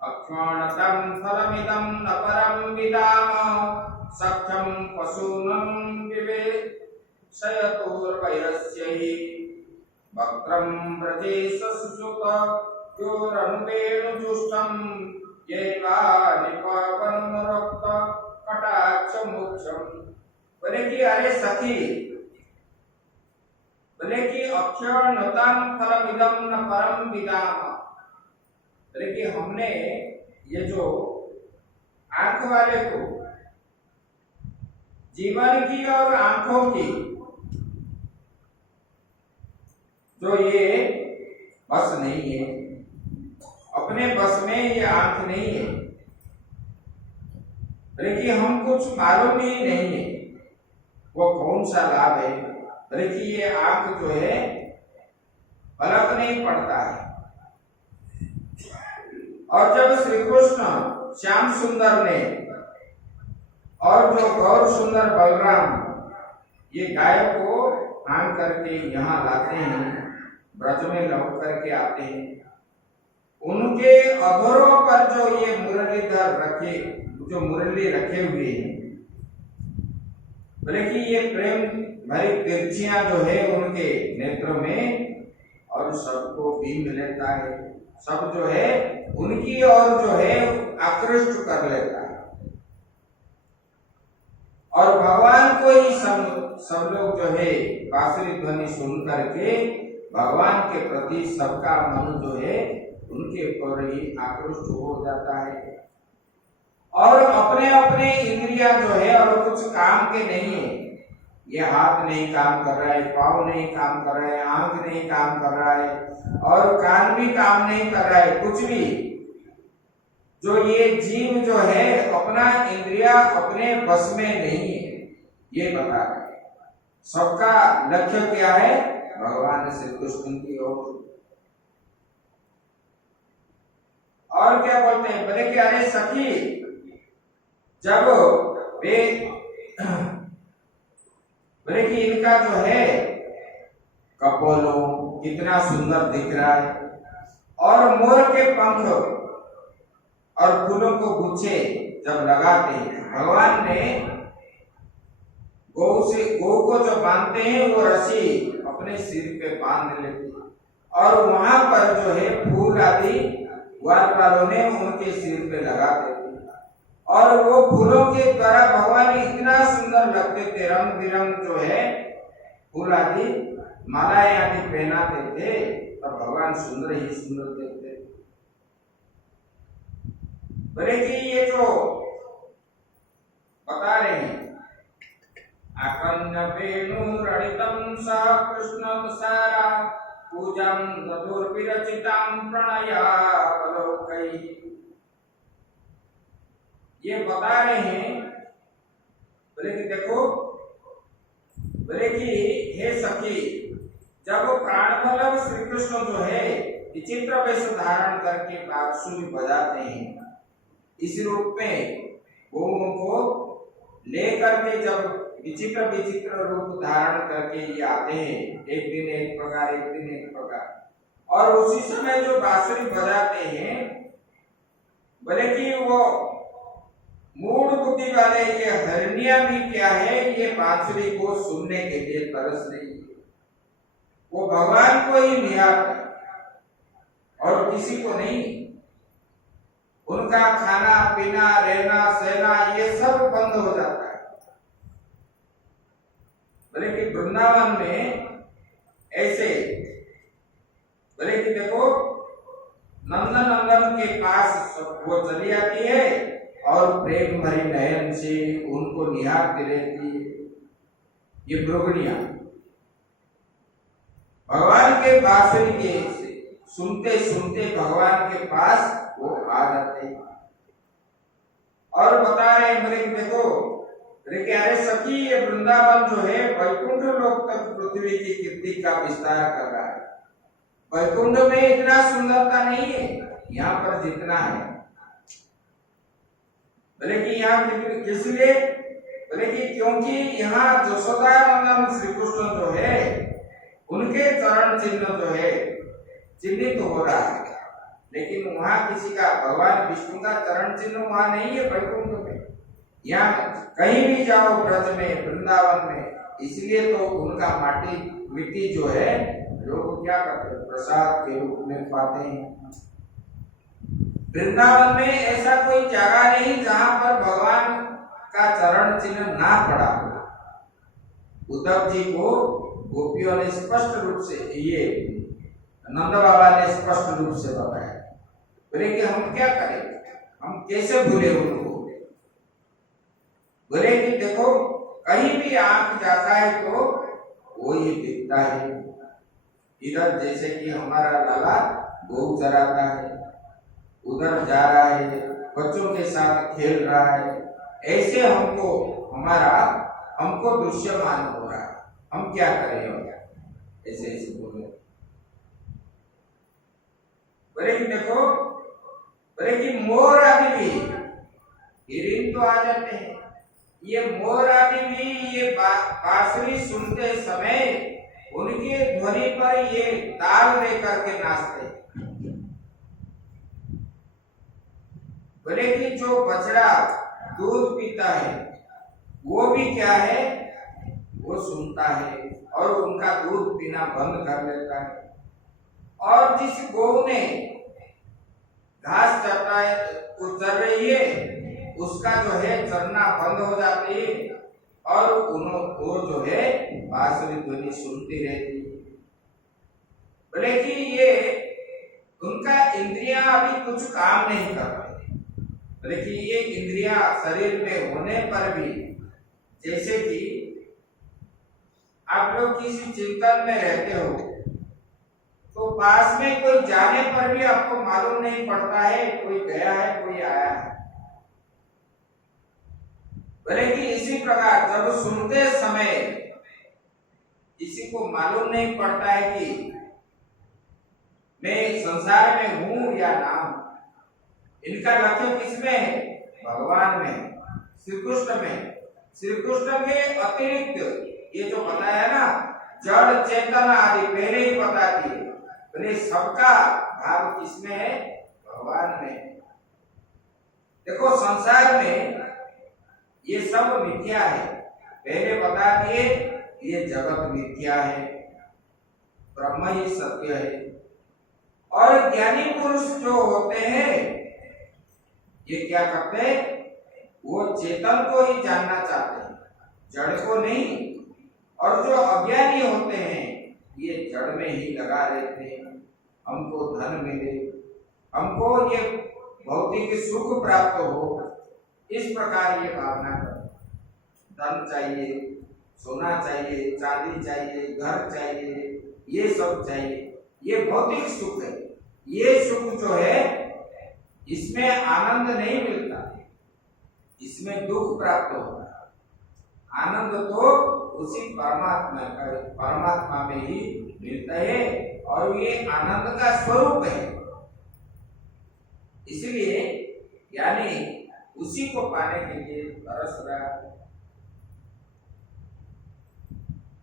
अक्षणतम फलमिदं न परम विदाम सख्यम पशूनं विवेशयतोर्वयस्य हि वक्त्रं व्रजेश सुसुत योरनुवेणुजुष्टं येवा निपावनमुरक्त कटाक्ष मोक्षम। बोले कि अरे सखी, बोले कि अक्षणतम फलमिदं न परम विदाम, बोले कि हमने ये जो आंख वाले को जीवन की और आंखों की जो ये बस नहीं है, अपने बस में ये आंख नहीं है, बोले कि हम कुछ मालूम ही नहीं है वो कौन सा लाभ है। बोले कि ये आंख जो है पलक नहीं पड़ता है। और जब श्री कृष्ण श्याम सुंदर ने और जो गौर सुंदर बलराम ये गाय को आन करके यहाँ लाते हैं, ब्रज में लौट करके आते हैं, उनके अधरों पर जो ये मुरलीधर रखे, जो मुरली रखे हुए हैं, बोले कि ये प्रेम भरी तिरछियां जो है उनके नेत्रों में, और सबको बीम लेता है, सब जो है उनकी ओर जो है आकृष्ट कर लेता है। और भगवान को ही सब लोग जो है बांसुरी ध्वनि सुन करके भगवान के प्रति सबका मन जो है उनके ऊपर ही आकृष्ट हो जाता है। और अपने अपने इंद्रियां जो है और कुछ काम के नहीं है, ये हाथ नहीं काम कर रहा है, पाँव नहीं काम कर रहा है, आंख नहीं काम कर रहा है, और कान भी काम नहीं कर रहा है, कुछ भी। जो ये जीव जो है अपना इंद्रिया अपने बस में नहीं है, ये बता रहे। सबका लक्ष्य क्या है? भगवान श्री कृष्ण की ओर। और क्या बोलते हैं? बोले कि अरे सखी, जब वे बोले कि इनका जो है कपोलों कितना सुंदर दिख रहा है, और मोर के पंख और फूलों को गुच्छे जब लगाते हैं, भगवान ने गौ को जो बांधते हैं वो रस्सी अपने सिर पे बांध लेते हैं, और वहां पर जो है फूल आदि ग्वालपालों ने उनके सिर पे लगा देते हैं, और वो फूलों के द्वारा भगवान इतना सुंदर लगते थे, रंग बिरंग जो है फूल आदि मालाएं आदि पहनाते थे, तब भगवान सुंदर ही सुंदर देखते। बोले कि ये जो बता रहे हैं, आकन्य वेणुरणितं सा कृष्णसारा पूजां दधुर्विरचितां प्रणयावलोकैः। ये बता रहे हैं, बोले कि देखो, बोले कि हे सखी, जब प्राणवल्लभ श्री कृष्ण जो है विचित्र वेश धारण करके बांसुरी बजाते हैं, इस रूप में गौओं को लेकर के जब विचित्र विचित्र रूप धारण करके ये आते हैं, एक दिन एक प्रकार, एक दिन एक प्रकार, और उसी समय जो बांसुरी बजाते हैं, बोले कि वो मूढ़ बुद्धि वाले ये हरनिया भी क्या है, ये बांसुरी को सुनने के लिए तरस नहीं है, वो भगवान को ही निहारता और किसी को नहीं। उनका खाना पीना रहना सहना ये सब बंद हो जाता है। बोले कि वृंदावन में ऐसे, बोले कि देखो नंदन नंदन के पास वो चली आती है और प्रेम भरी नयन से उनको निहारती रहती है। ये ब्रोगड़िया भगवान के बांसुरी के सुनते सुनते भगवान के पास वो आ जाते हैं, और बता रहे हैं, बोले कि देखो, बोले कि अरे सखी, ये वृंदावन जो है वैकुंठ लोक तक पृथ्वी की कीर्ति का विस्तार कर रहा है। वैकुंठ में इतना सुंदरता नहीं है यहाँ पर जितना है। बोले कि यहाँ किस लिए? बोले कि क्योंकि यहाँ यशोदानंदन श्री कृष्ण जो है उनके चरण चिन्ह जो है चिन्हित हो रहा है, लेकिन वहां किसी का भगवान विष्णु का चरण चिन्ह वहां नहीं है वैकुंठ में। यहाँ कहीं भी जाओ ब्रज में, वृंदावन में, इसलिए तो उनका मिट्टी जो है लोग क्या करते हैं, प्रसाद के रूप में पाते हैं। वृंदावन में ऐसा कोई जगह नहीं जहां पर भगवान का चरण चिन्ह ना पड़ा हो। उद्धव जी को गोपियों ने स्पष्ट रूप से, ये नंद बाबा ने स्पष्ट रूप से बताया। बोले कि हम क्या करें, हम कैसे भूले उनको? बोले कि देखो कहीं भी आंख जाता है तो वो ही दिखता है। इधर जैसे कि हमारा लाला गौ चराता है, उधर जा रहा है, बच्चों के साथ खेल रहा है, ऐसे हमको दृश्यमान हो रहा है। हम क्या करें? ऐसे ऐसे बोले। बोले कि देखो, बोले कि मोर आदि भी, हिरण तो आ जाते हैं, ये मोर आदि भी ये बांसुरी सुनते समय उनके ध्वनि पर ये ताल दे करके नाचते। बोले कि जो बछड़ा दूध पीता है वो भी क्या है, वो सुनता है और उनका दूध पीना बंद कर लेता है। और जिस गौ ने घास चर रही है उसका जो है चरना बंद हो जाती है और वो जो है बांसुरी ध्वनि सुनती रहती है। बोले कि ये उनका इंद्रियां अभी कुछ काम नहीं कर रही। बोले कि ये इंद्रियां शरीर में होने पर भी, जैसे कि आप लोग किसी चिंतन में रहते हो तो पास में कोई जाने पर भी आपको मालूम नहीं पड़ता है कोई गया है कोई आया है। बोले कि इसी प्रकार जब सुनते समय किसी को मालूम नहीं पड़ता है कि मैं संसार में हूं या ना हूं, इनका लक्ष्य किसमें है? भगवान में, श्री कृष्ण में। श्री कृष्ण के अतिरिक्त ये जो बताया ना, जड़ चेतन आदि पहले ही बता दिए। बोले सबका भाव किसमें है? भगवान में। देखो संसार में ये सब मिथ्या है, पहले बता दिए ये जगत मिथ्या है, ब्रह्म ही सत्य है। और ज्ञानी पुरुष जो होते हैं ये क्या करते हैं? वो चेतन को ही जानना चाहते हैं, जड़ को नहीं। और जो अज्ञानी होते हैं ये जड़ में ही लगा रहते हैं। हमको धन मिले, हमको ये भौतिक सुख प्राप्त हो, इस प्रकार ये भावना करते। धन चाहिए, सोना चाहिए, चांदी चाहिए, घर चाहिए, ये सब चाहिए, ये भौतिक सुख है। ये सुख जो है इसमें आनंद नहीं मिलता, इसमें दुख प्राप्त होता है। आनंद तो उसी परमात्मा में ही मिलता है और ये आनंद का स्वरूप है। इसलिए यानी उसी को पाने के लिए तरस रहा है।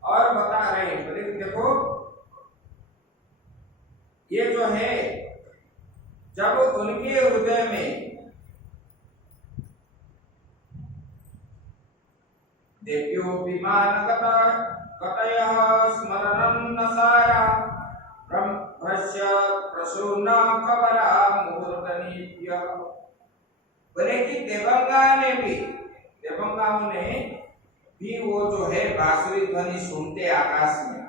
और बता रहे हैं, बोले देखो ये जो है जब उनके हृदय में देव्यो विमान कतयः स्मरणं न सारा ब्रह्मस्य प्रसून्न कबरा मुहूर्तनीभ्य। बोले कि देवंगाओं ने भी वो जो है बांसुरी ध्वनि सुनते आकाश में।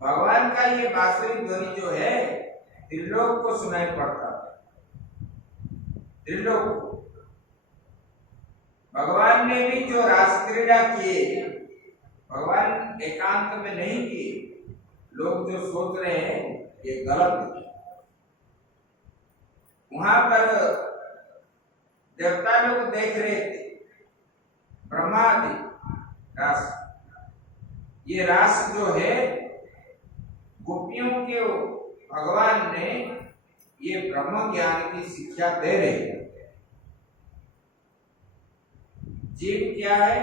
भगवान का ये बांसुरी ध्वनि जो है त्रिलोक को सुनाई पड़ता है। त्रिलोक भगवान ने भी जो रास क्रीड़ा किए, भगवान एकांत में नहीं किए। लोग जो सोच रहे हैं ये गलत है। वहां पर देवता लोग देख रहे थे, ब्रह्मादि रास। ये रास जो है गोपियों के भगवान ने ये ब्रह्म ज्ञान की शिक्षा दे रहे हैं। जीव क्या है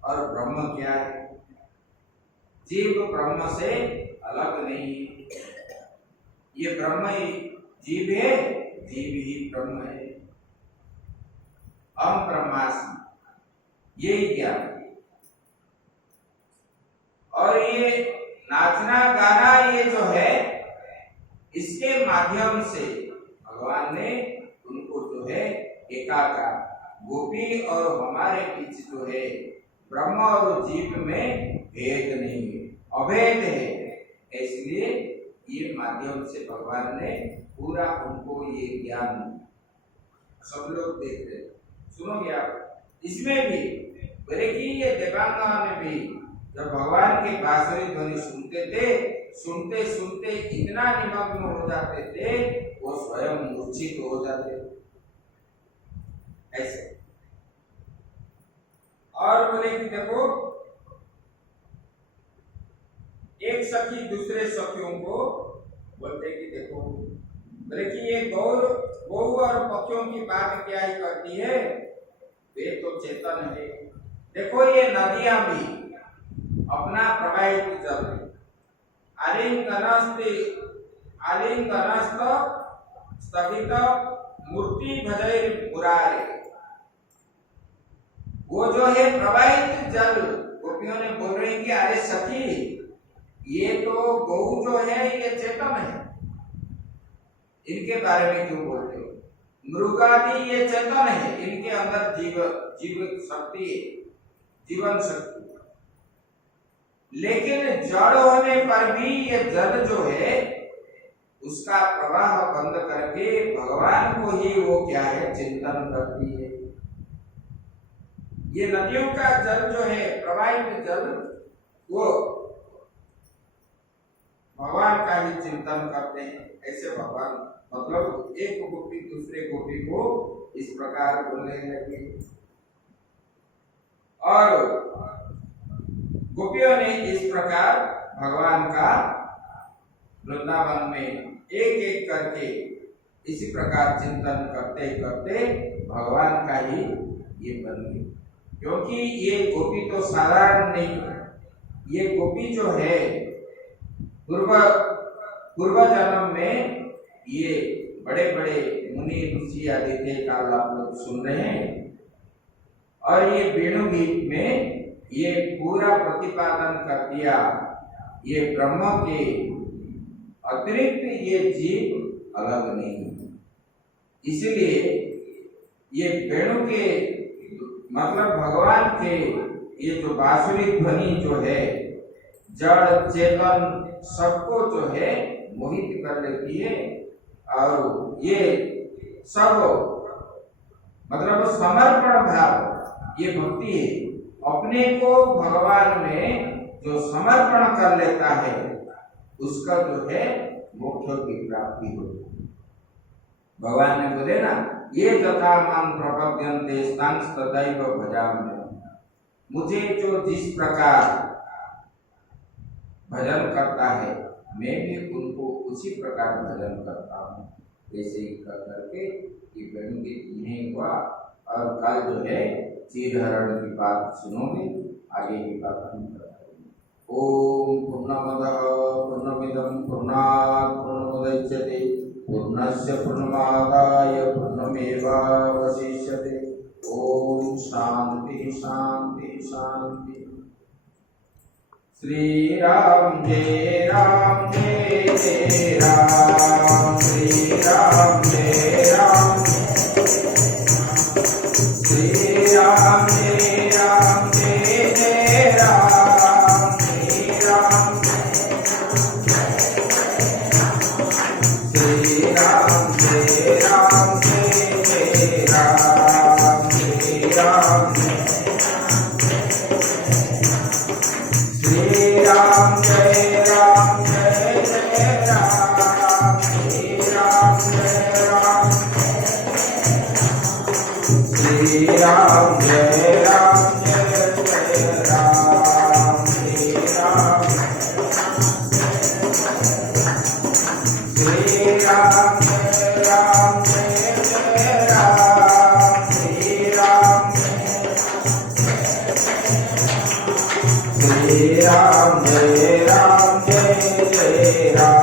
और ब्रह्म क्या है? जीव ब्रह्म से अलग नहीं है। ये ब्रह्म ही जीव है, जीव ही ब्रह्म है। हम ब्रह्मास्मि, यही ज्ञान। और ये नाचना गाना ये जो है, इसके माध्यम से भगवान ने उनको जो है एकाकार, गोपी और हमारे बीच जो है ब्रह्म और जीव में भेद नहीं है, अभेद है। इसलिए ये माध्यम से भगवान ने पूरा उनको ये ज्ञान, सब लोग देख रहे, सुनोगे आप। इसमें भी बोले कि ये देवांगना में भी जब भगवान की बांसुरी ध्वनि सुनते थे, सुनते सुनते इतना निमग्न हो जाते थे, वो स्वयं मूर्छित हो जाते ऐसे। और बोले कि देखो, एक सखी दूसरे सखियों को बोलते कि देखो, बोले कि ये गौ और पक्षियों की बात क्या ही करती है, वे तो चेतन है। देखो ये नदियां भी अपना प्रवाहित जल, आलिंगनस्थ स्थगित मूर्ति भजैर मुरारे, वो जो है प्रवाहित जल, गोपियों ने बोल रही कि अरे सखी, ये तो गौ जो है ये चेतन है, इनके बारे में क्यों बोलते हो? मृगादि ये चेतन है, इनके अंदर जीव शक्ति है, जीवन शक्ति। लेकिन जड़ होने पर भी ये जल जो है उसका प्रवाह बंद करके भगवान को ही वो क्या है चिंतन करती है। ये नदियों का जल जो है प्रवाहित जल, वो भगवान का ही चिंतन करते हैं। ऐसे भगवान मतलब एक गोपी दूसरे गोपी को इस प्रकार बोलने लगे। और गोपियों ने इस प्रकार भगवान का वृंदावन में एक एक करके इसी प्रकार चिंतन करते करते भगवान का ही ये बन गई। क्योंकि ये गोपी तो साधारण नहीं, ये गोपी जो है पूर्व जन्म में ये बड़े बड़े मुनि ऋषि आदि थे, काल आप लोग सुन रहे हैं। और ये वेणु गीत में ये पूरा प्रतिपादन कर दिया, ये ब्रह्म के अतिरिक्त ये जीव अलग नहीं। इसलिए ये वेणु के मतलब भगवान के ये जो बांसुरी ध्वनि जो है जड़ चेतन सबको जो है मोहित कर लेती है। और ये सब मतलब समर्पण भाव ये भक्ति है। अपने को भगवान में जो समर्पण कर लेता है उसका जो है मोक्ष की प्राप्ति होती है। भगवान ने बोले ना, ये तथा मां प्रपद्यन्ते तांस तथैव भजाम्यहम्, मुझे जो जिस प्रकार भजन करता है मैं भी उनको उसी प्रकार भजन करता हूँ। ऐसे ही करके ये वेणु गीत नहीं हुआ। और कल जो है चीरहरण की बात सुनोगे, आगे की बात हम करेंगे। ओम पूर्णमदः पूर्णमिदं पूर्णात् पूर्णमुदच्यते पूर्णस्य पूर्णमादाय पूर्णमेवावशिष्यते। ओम शांति शांति शांति। श्री राम जय राम जय जय राम, श्री राम जय राम, श्री राम जय राम जय जय राम, श्री राम, श्री राम जय राम जय जय राम, श्री राम, श्री राम जय राम जय जय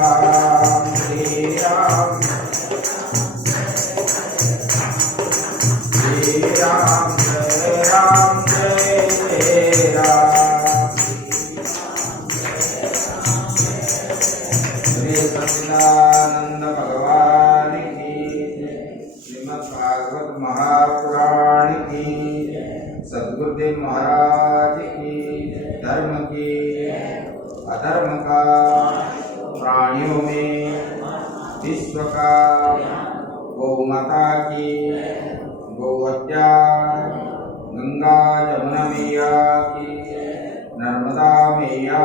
राम श्री राम श्री राम जय राम जय जय राम श्री सच्चिदानंद भगवान की श्रीमद् भागवत महापुराण की सद्गुरुदेव महाराज की धर्म की अधर्म का प्राणियों में विश्व का गौ माता की गौ हत्या गंगा जमुना मैया की नर्मदा मैया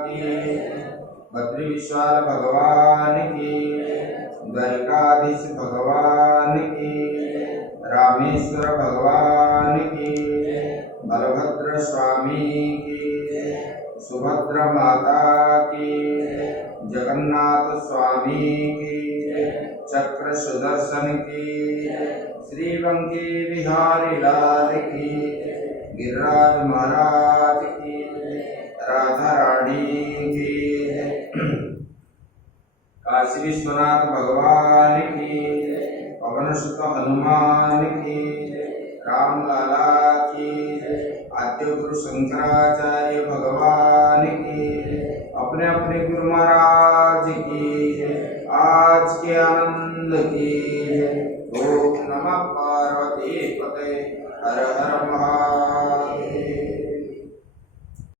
की बद्री विशाल भगवान की द्वारिकाधीश भगवान की रामेश्वर भगवान की बलभद्र स्वामी की सुभद्रा माता की जगन्नाथ स्वामी की चक्र सुदर्शन की श्रीबंकी बिहारी लाल की गिरिराज महाराज की राधा रानी की काशी विश्वनाथ भगवान की पवन सुत हनुमान की राम लाला की आद्य गुरु शंकराचार्य भगवान की अपने अपने गुरु महाराज की आज के आनंद की ओम नमः पार्वती पते हर हर महा